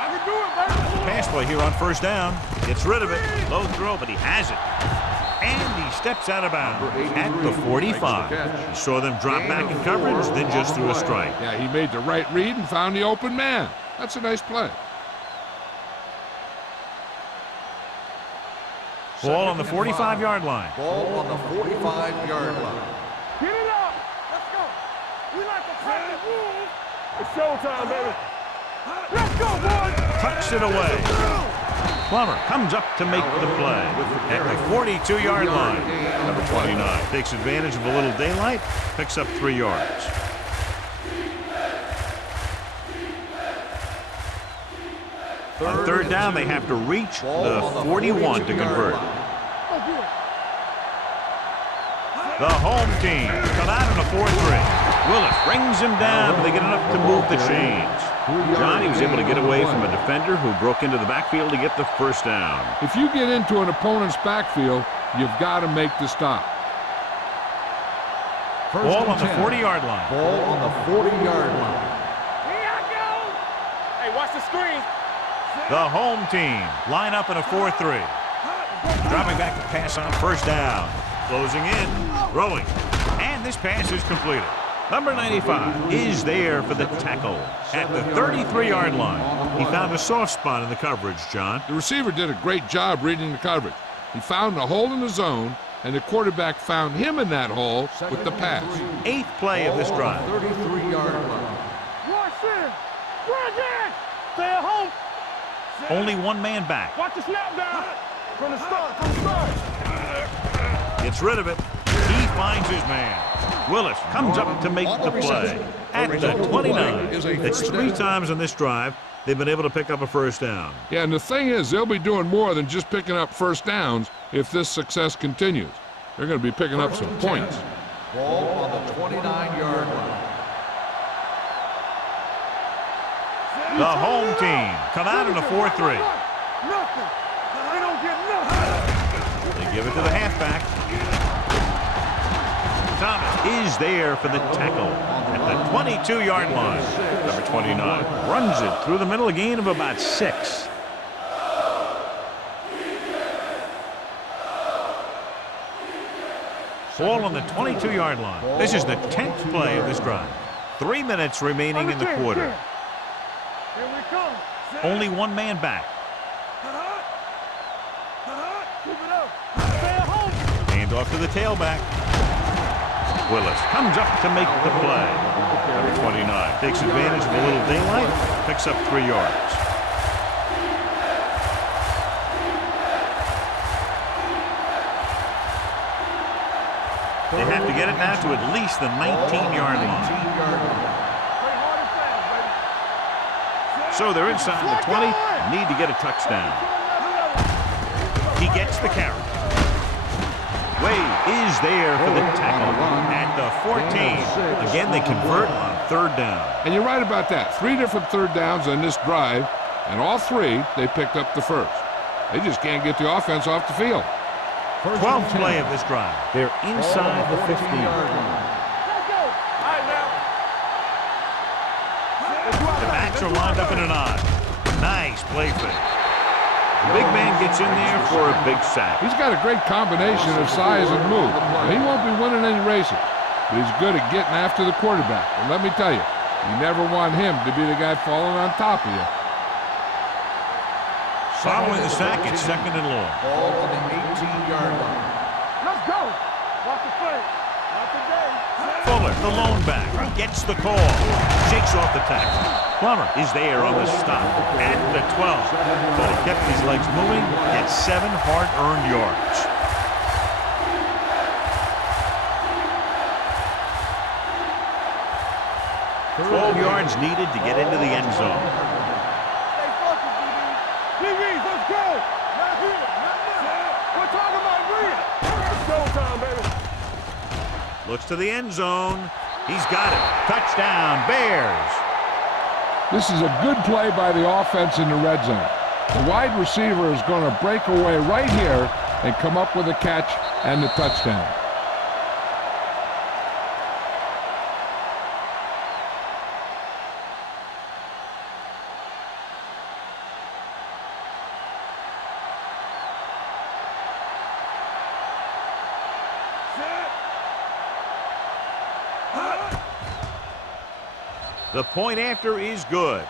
I can do it, baby. Pass play here on 1st down. Gets rid of it. Low throw, but he has it. And he steps out of bounds at the 45. He saw them drop back in coverage, then just threw a strike. Yeah, he made the right read and found the open man. That's a nice play. Ball on the 45-yard line. Ball on the 45-yard line. Get it up. Let's go. We like to fight the wolves. It's showtime, baby. Let's go, boys. Tucks it away. Plummer comes up to make the play at the 42-yard line. Number 29 takes advantage of a little daylight, picks up 3 yards. On 3rd down, they have to reach the 41 to convert. The home team come out in a 4-3. Willis brings him down, but they get enough to move the chains. John, he was able to get away from a defender who broke into the backfield to get the 1st down. If you get into an opponent's backfield, you've got to make the stop. Ball on the 40-yard line. Ball on the 40-yard line. Here I go. Hey, watch the screen. The home team line up in a 4-3. Dropping back to pass on 1st down. Closing in, throwing, and this pass is completed. Number 95 is there for the tackle at the 33-yard line. He found a soft spot in the coverage, John. The receiver did a great job reading the coverage. He found a hole in the zone, and the quarterback found him in that hole with the pass. 8th play of this drive. 33-yard line. Watch this. Run again. Stay at home. Only 1 man back. Watch the snap down. From the start. Gets rid of it. He finds his man. Willis comes up to make the play at the 29. It's 3 times on this drive they've been able to pick up a 1st down. Yeah, and the thing is, they'll be doing more than just picking up 1st downs if this success continues. They're going to be picking up some points. Ball on the 29-yard line. The home team come out in a 4-3. Nothing. They don't get nothing. They give it to the halfback. Thomas is there for the tackle at the 22-yard line. Number 29 runs it through the middle, a gain of about 6. Ball on the 22-yard line. This is the 10th play of this drive. 3 minutes remaining in the quarter. Here we come. Only 1 man back. Keep it up. Stay at home. Hand off to the tailback. Willis comes up to make the play. Number 29 takes advantage of a little daylight, picks up 3 yards. They have to get it now to at least the 19-yard line. So they're inside the 20, need to get a touchdown. He gets the carry. Wade is there for the tackle at the 14. Again, they convert on 3rd down. And you're right about that. 3 different 3rd downs on this drive, and all 3, they picked up the first. They just can't get the offense off the field. 12th play of this drive. They're inside the 15. The backs are lined up in an I. Nice play fake. The big man gets in there for a big sack. He's got a great combination of size and move. He won't be winning any races, but he's good at getting after the quarterback. And let me tell you, you never want him to be the guy falling on top of you. Following the sack, it's 2nd and long. Ball on the 18-yard line. Let's go. Watch the play. Not today. Fuller, the lone back, gets the call. Shakes off the tackle. Plummer is there on the stop at the 12. Fuller kept his legs moving, gets 7 hard-earned yards. Twelve yards needed to get into the end zone. Stay focused, DBs, let's go. Not here. Not now. We're talking about real. It's go time, baby. Looks to the end zone. He's got it. Touchdown, Bears. This is a good play by the offense in the red zone. The wide receiver is going to break away right here and come up with a catch and the touchdown. The point after is good.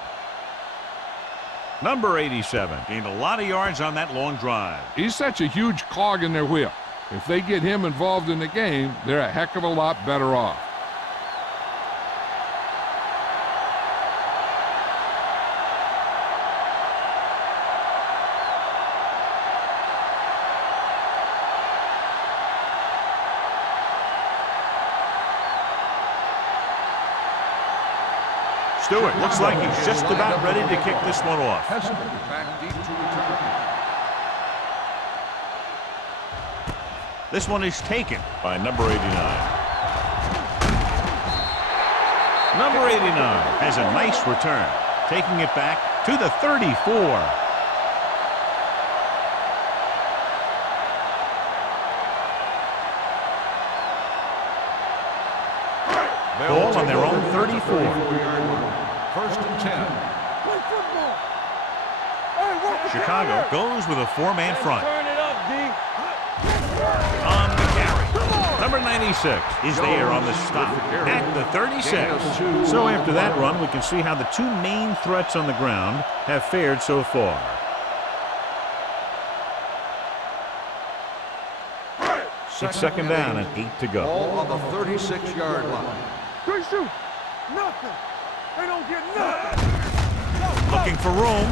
Number 87 gained a lot of yards on that long drive. He's such a huge cog in their wheel. If they get him involved in the game, they're a heck of a lot better off. Stewart looks like he's just about ready to kick this one off. Back deep to return. This one is taken by number 89. Number 89 has a nice return, taking it back to the 34. Ball on their own 34. 1st and 10. Play football. Hey, work the Chicago counter. goes with a 4-man front. Turn it up, D. On the carry. Number 96 is there on the stop at the 36. So after that run, we can see how the 2 main threats on the ground have fared so far. It's 2nd down and 8 to go. Ball on the 36-yard line. 3 shoot. Nothing. They don't get nothing. Looking for room.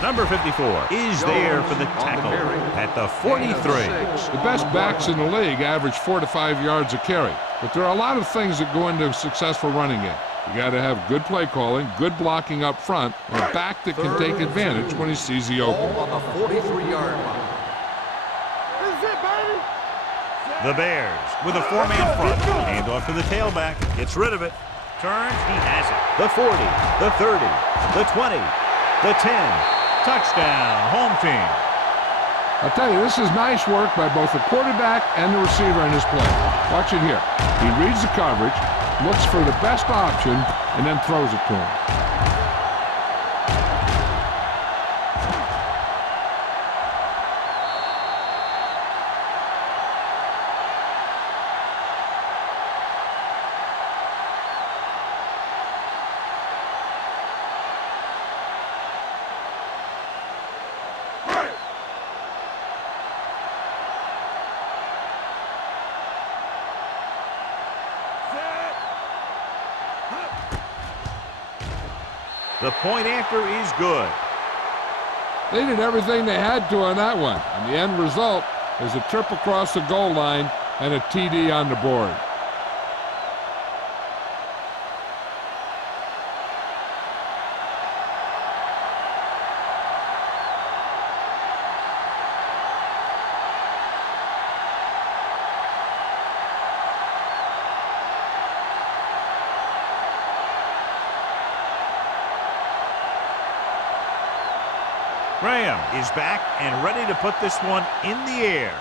Number 54 is there for the tackle at the 43. The best backs in the league average 4 to 5 yards a carry. But there are a lot of things that go into a successful running game. You got to have good play calling, good blocking up front, and a back that can take advantage when he sees the opening. Ball on the 43-yard line. This is it, baby. The Bears with a 4-man front. Hand off to the tailback. Gets rid of it. Turns. He has it. The 40, the 30, the 20, the 10. Touchdown. Home team. I'll tell you, this is nice work by both the quarterback and the receiver in this play. Watch it here. He reads the coverage, looks for the best option, and then throws it to him. The point after is good. They did everything they had to on that one, and the end result is a trip across the goal line and a TD on the board. Graham is back and ready to put this one in the air.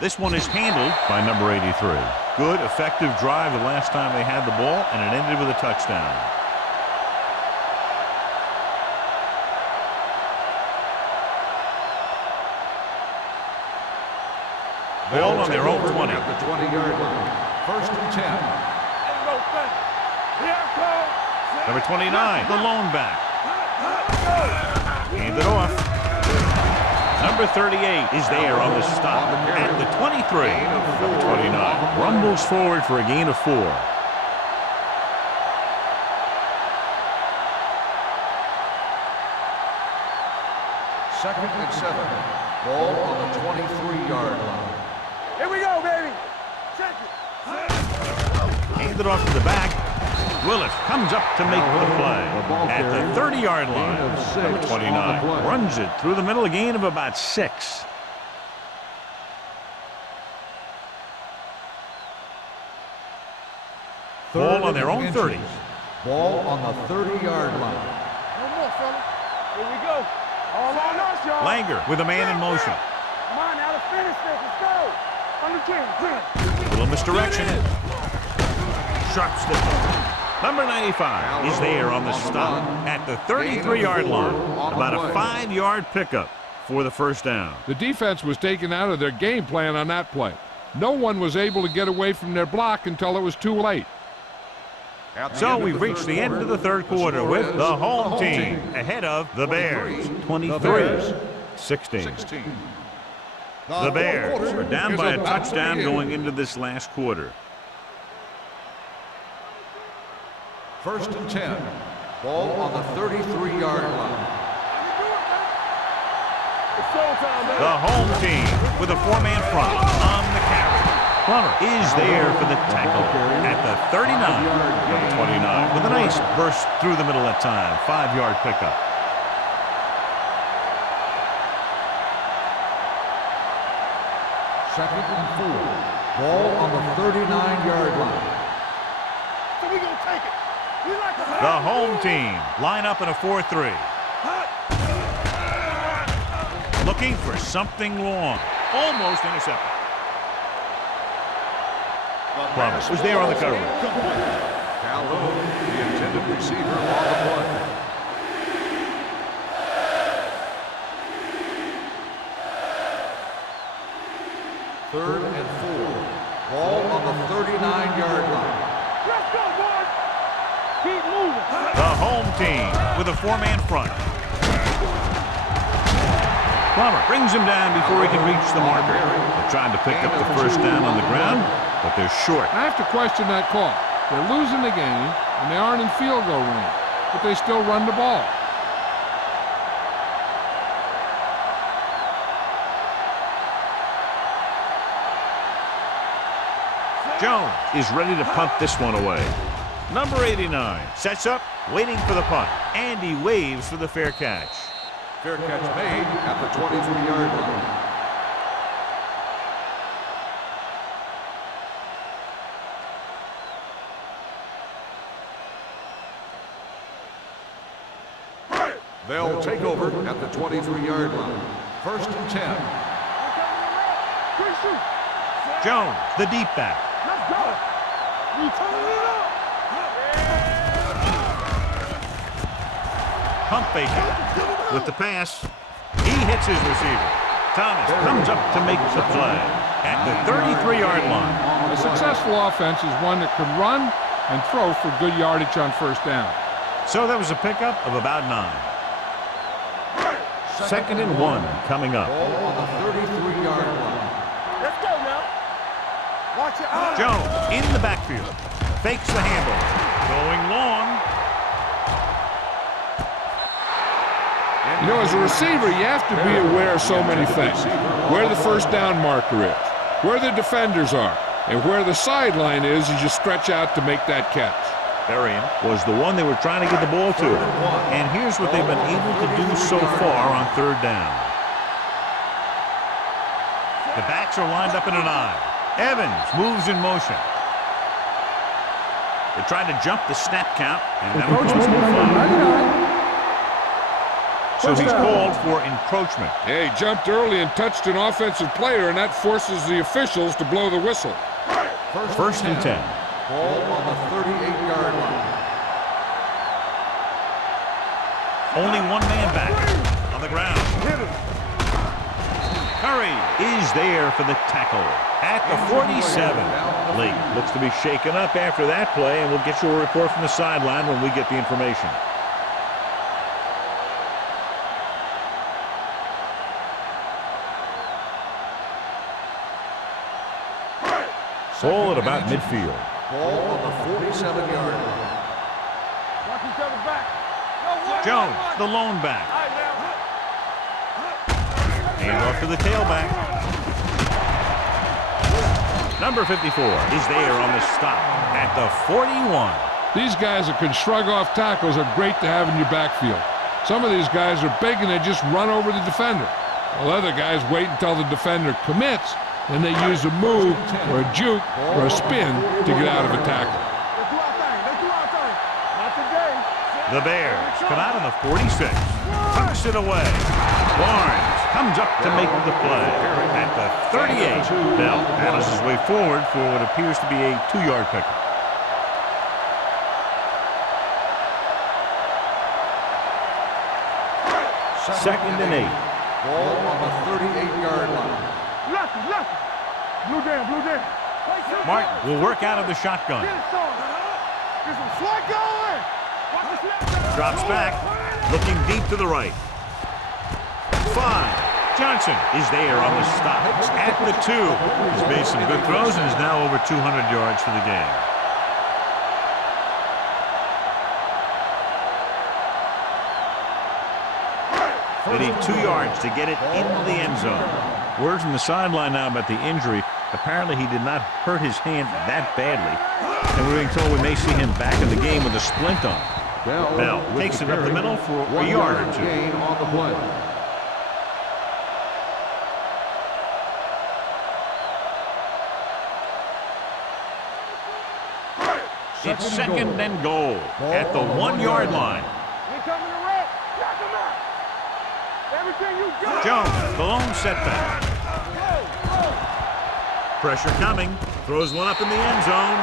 This one is handled by number 83. Good, effective drive the last time they had the ball, and it ended with a touchdown. Ball on their own 20. At the 20-yard line. First and 10. Number 29, the lone back. Hand it off. Number 38 is there on the stop at the 23. Number 29 rumbles forward for a gain of 4. Second and 7. Ball on the 23-yard line. Here we go, baby. Check it. Hand it off to the back. Willis comes up to make the play at the 30-yard line. Number 29 runs it through the middle, a gain of about 6. Ball on their own 30. Ball on the 30-yard line. No more, fella. Here we go. All on us, y'all. Langer with a man in motion. Come on, now let's finish this. Let's go. Under 10. A little misdirection. Sharp stiff. Number 95 is there on the stop at the 33-yard line. About a 5-yard pickup for the first down. The defense was taken out of their game plan on that play. No one was able to get away from their block until it was too late. So we've reached the end of the third quarter with the home team ahead of the Bears, 23-16. The Bears are down by a touchdown going into this last quarter. First and 10. Ball on the 33-yard line. The home team with a 4-man front on the carry. Plummer is there for the tackle at the 39. Number 29 with a nice burst through the middle that time. 5-yard pickup. Second and 4. Ball on the 39-yard line. So we gonna take it. We like to The home team line up in a 4-3. Looking for something long. Almost intercepted. Plummer was there on the cover. Calhoun, the intended receiver, on the play. Third and 4. Ball on the 39-yard line. Let's go, boys. Keep moving. The home team with a 4-man front. Plummer brings him down before he can reach the marker. They're trying to pick up the first down on the ground, but they're short. I have to question that call. They're losing the game, and they aren't in field goal range, but they still run the ball. Jones is ready to punt this one away. Number 89 sets up, waiting for the punt, and he waves for the fair catch. Fair catch made at the 23-yard line. They'll take over at the 23-yard line. First and 10. Quick shoot. Jones, the deep back. Let's go. We turn it up. Pump faking with the pass. He hits his receiver. Thomas comes up to make the play at the 33-yard line. A successful offense is one that can run and throw for good yardage on first down. So that was a pickup of about 9. Second and 1 coming up. Ball on the 33-yard line. Let's go now. Watch your eyes. Jones in the backfield. Fakes the handle. Going long. You know, as a receiver, you have to be aware of so many things. Where the first down marker is, where the defenders are, and where the sideline is as you stretch out to make that catch. Berrien was the one they were trying to get the ball to. And here's what they've been able to do so far on third down. The backs are lined up in an I. Evans moves in motion. They're trying to jump the snap count, and that'll cause them a foul. So he's called for encroachment. Yeah, he jumped early and touched an offensive player, and that forces the officials to blow the whistle. First and 10. Ball on the 38-yard line. Only one man back on the ground. Curry is there for the tackle at the 47. Lee looks to be shaken up after that play, and we'll get you a report from the sideline when we get the information. Ball at about midfield. Ball on the 47-yard line. Watch each other back. Jones, the lone back. Hand off to the tailback. Number 54 is there on the stop at the 41. These guys that can shrug off tackles are great to have in your backfield. Some of these guys are big and they just run over the defender. While other guys wait until the defender commits, and they use a move or a juke or a spin to get out of a tackle. The Bears come out on the 46. Tucks it away. Barnes comes up to make the play at the 38. Bell battles his way forward for what appears to be a 2-yard pickup. Second and 8. Ball on the 38-yard line. Lefty. Blue down. Martin will work out of the shotgun. Get some slot going. Watch the snap. Drops back, looking deep to the right. 5. Johnson is there on the stop at the 2. He's made some good throws and is now over 200 yards for the game. They need 2 yards to get it into the end zone. Word from the sideline now about the injury. Apparently he did not hurt his hand that badly. And we're being told we may see him back in the game with a splint on. Bell takes it up the middle for a yard or 2. Gain on the play. It's second and goal at the 1-yard line. He coming to red. Knock him out. Everything you got. Jones, the lone setback. Pressure coming. Throws one up in the end zone.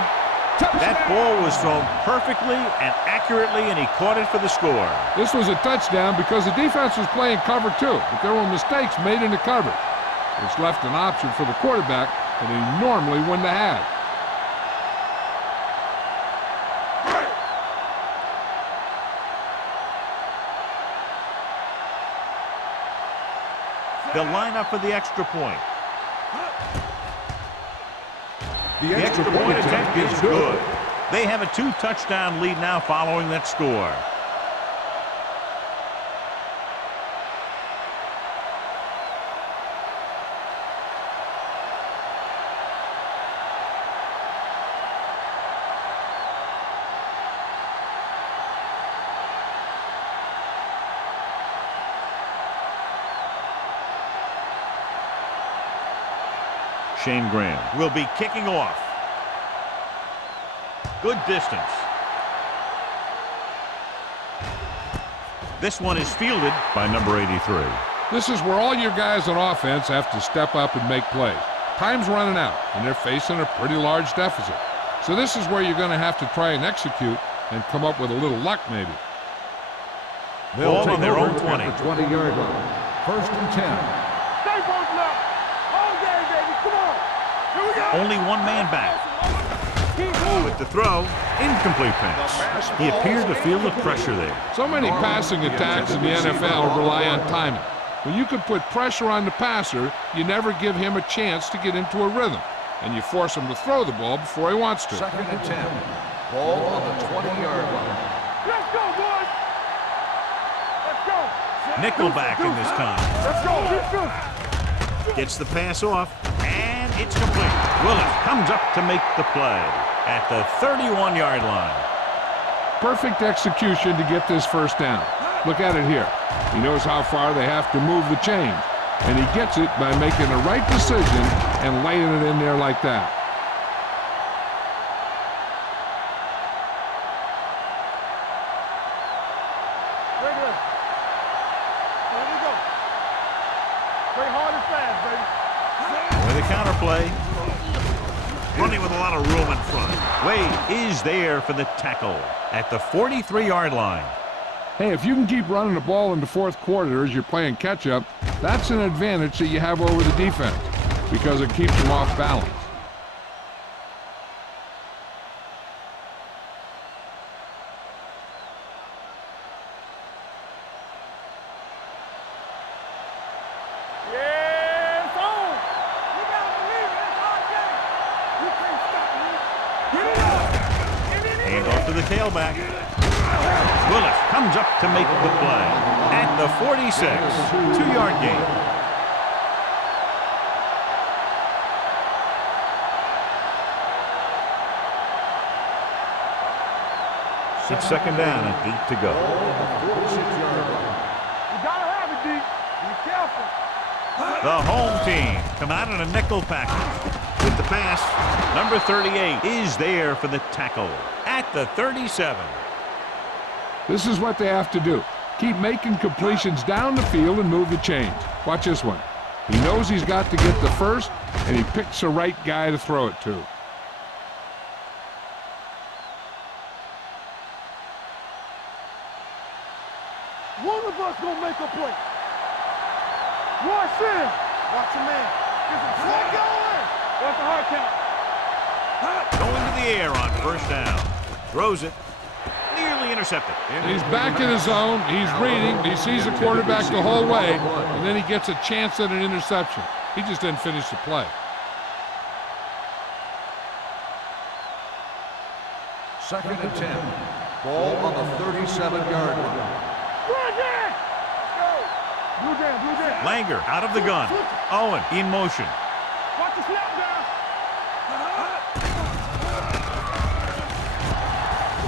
That ball was thrown perfectly and accurately, and he caught it for the score. This was a touchdown because the defense was playing cover 2, but there were mistakes made in the coverage. It's left an option for the quarterback that he normally wouldn't have had. They'll line up for the extra point. The extra point attempt is good. They have a 2-touchdown lead now following that score. Shane Graham will be kicking off. Good distance. This one is fielded by number 83. This is where all your guys on offense have to step up and make plays. Time's running out, and they're facing a pretty large deficit. So this is where you're going to have to try and execute and come up with a little luck maybe. Ball on their own 20. At the 20-yard line. First and 10. Stay posted up. All day, baby. Come on. Here we go. Only one man back. With the throw, incomplete pass. He appeared to feel the pressure there. So many passing attacks in the NFL rely on timing. When you can put pressure on the passer, you never give him a chance to get into a rhythm, and you force him to throw the ball before he wants to. Second and 10. Ball on the 20-yard line. Let's go, boys. Let's go. Nickelback in this time. Let's go. Defense. Gets the pass off, and it's complete. Willis comes up to make the play at the 31-yard line. Perfect execution to get this first down. Look at it here. He knows how far they have to move the chains, and he gets it by making the right decision and laying it in there like that. Regular. Here we go. Play hard and fast, baby. With a counter play. Running with a lot of room in front. Wade is there for the tackle at the 43-yard line. Hey, if you can keep running the ball in the fourth quarter as you're playing catch-up, that's an advantage that you have over the defense because it keeps them off balance. Yeah, it's on. You gotta believe it. It's our game. You can't stop me. Get it up. Get it in. Hand off to the tailback. Willis comes up to make the play at the 46. 2-yard gain. It's second down and 8 to go. You gotta have it, D. Be careful. The home team come out in a nickel package. With the pass, number 38 is there for the tackle at the 37. This is what they have to do. Keep making completions down the field and move the chains. Watch this one. He knows he's got to get the first, and he picks the right guy to throw it to. One of us gonna make a play. Rush in. Watch your man. Get some slack going. What's the hard count? Going to the air on first down. Throws it. Nearly intercepted. He's back in his zone. He's reading. He sees the quarterback the whole way, and then he gets a chance at an interception. He just didn't finish the play. Second and 10. Ball on the 37-yard line. Blue jam. Blue jam. Blue jam. Langer out of the gun. Owen in motion. Watch the snap down.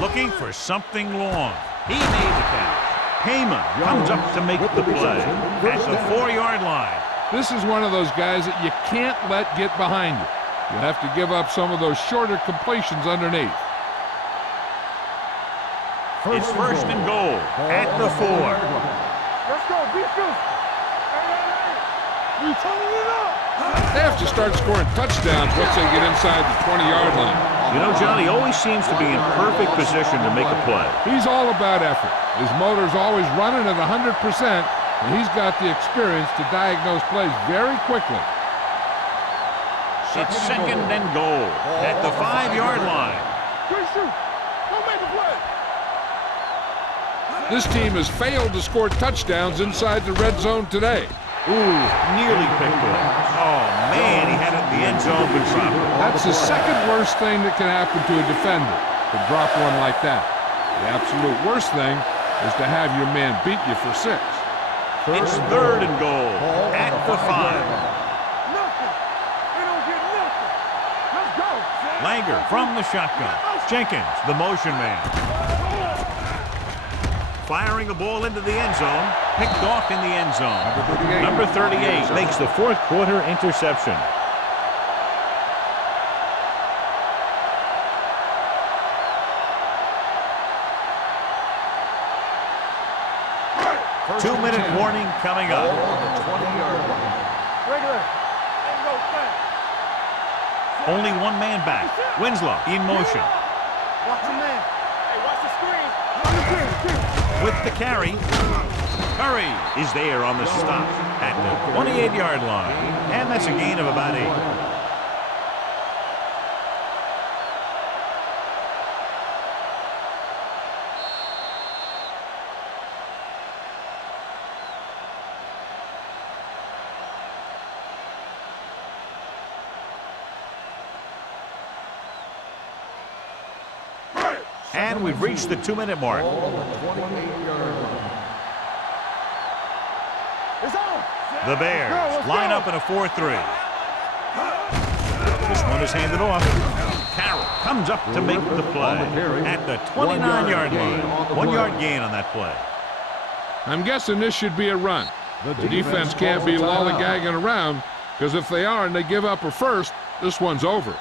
Looking for something long. He made the catch. Heyman comes up to make the play at the 4-yard line. This is one of those guys that you can't let get behind you. You have to give up some of those shorter completions underneath. It's first and goal at the 4. Let's go. Defense. Hey. We turning it up. They have to start scoring touchdowns once they get inside the 20-yard line. You know, Johnny always seems to be in perfect position to make a play. He's all about effort. His motor's always running at 100%, and he's got the experience to diagnose plays very quickly. It's second and goal at the 5-yard line. Good shoot. Don't make a play. This team has failed to score touchdowns inside the red zone today. Ooh, nearly picked off. Oh, man, he had it in the end zone but dropped it. That's the second worst thing that can happen to a defender, to drop one like that. The absolute worst thing is to have your man beat you for 6. It's third and goal at the 5. Nothing. They don't get nothing. Let's go. Langer from the shotgun. Jenkins, the motion man. Firing the ball into the end zone. Picked off in the end zone. Number 38 makes the fourth quarter interception. Two-minute warning coming up. Ball on the 20-yard line. Regular. Ain't no thing. Only one man back. Winslow in motion. Watch your man. Hey, watch the screen. On the screen. With the carry, Curry is there on the stop at the 28-yard line. And that's a gain of about 8. And we've reached the 2-minute mark. Ball on the 28-yard line. It's on. The Bears Let's go. line up in a 4-3. This one is handed off. Carroll comes up to make the play at the 29-yard line. 1-yard gain on that play. I'm guessing this should be a run. The defense can't be lollygagging around, because if they are and they give up a first, this one's over.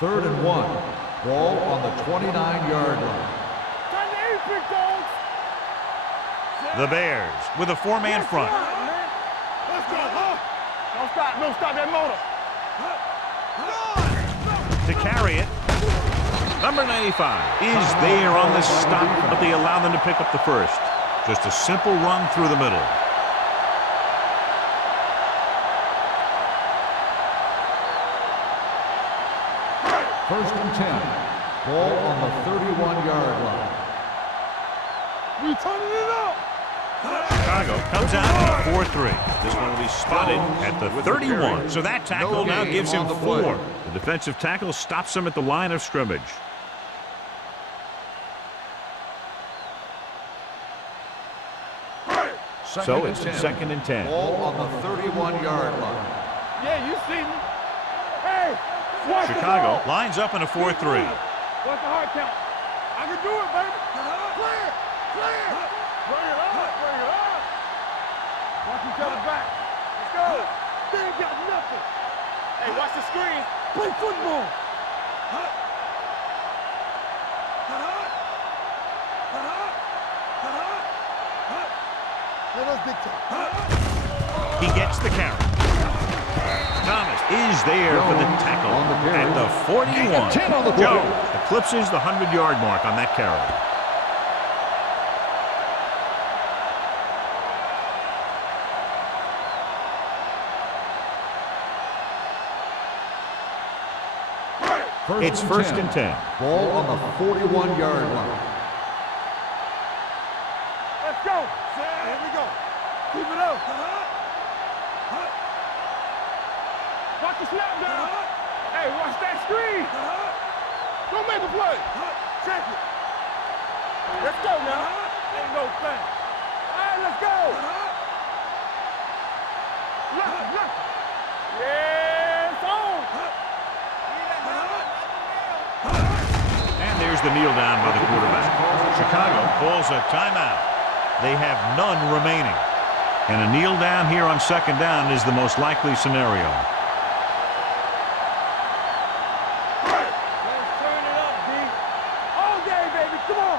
Third and 1. Ball on the 29-yard line. Time to eat, big dogs. The Bears with a 4-man front. Let's go, huh? Don't stop that motor. To carry it, number 95 is there on the stop, but they allow them to pick up the first. Just a simple run through the middle. First and 10. Ball on the 31-yard line. We turning it up. Chicago comes out in a 4-3. This one will be spotted at the 31. So that tackle now gives him 4. The defensive tackle stops him at the line of scrimmage. So it's 2nd and 10. Ball on the 31-yard line. Yeah, you see me. Hey, watch Chicago the ball. lines up in a 4-3. What's the hard count? I can do it, baby. Clear, clear. Bring it up, bring it up. Watch each other back. Let's go. They ain't got nothing. Hey, watch the screen. Play football. Let us dictate. He gets the carry. Thomas is there for the tackle at the 41. 10 on the play. Jones eclipses the 100-yard mark on that carry. It's 1st and 10. Ball on the 41-yard line. Let's go. Here we go. Keep it up. Watch the snap down. Hey, watch that screen. Don't make a play. Check it. Let's go now. Ain't no thing. All right, let's go. Look. Yeah, it's on. And there's the kneel down by the quarterback. Chicago calls a timeout. They have none remaining. And a kneel down here on 2nd down is the most likely scenario. Let's turn it up, D. All day, baby. Come on.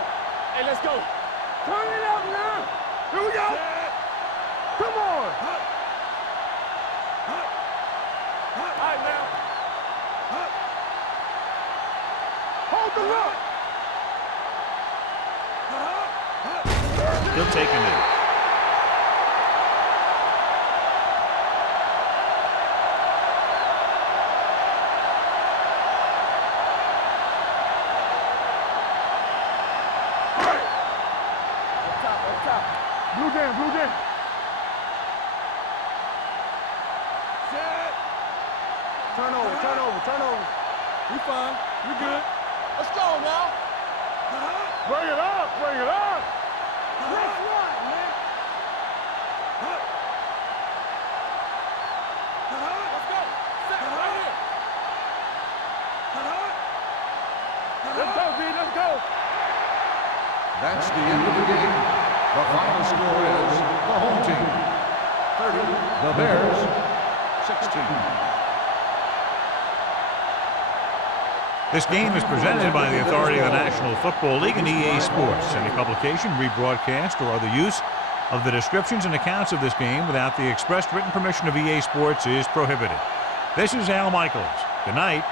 Hey, let's go. Turn it up now. Here we go. Come on. All right, now. Hold the look. He'll take a knee. Up top. Blue jam. Set. Turn over. We fine. We good. Let's go now. Bring it up. Let's run, man. Let's go. Set right here. Let's go, D. Let's go. That's the end of the game. The final score is the home team 30, the Bears 16. This game is presented by the authority of the National Football League and EA Sports. Any publication, rebroadcast, or other use of the descriptions and accounts of this game without the expressed written permission of EA Sports is prohibited. This is Al Michaels. Good night.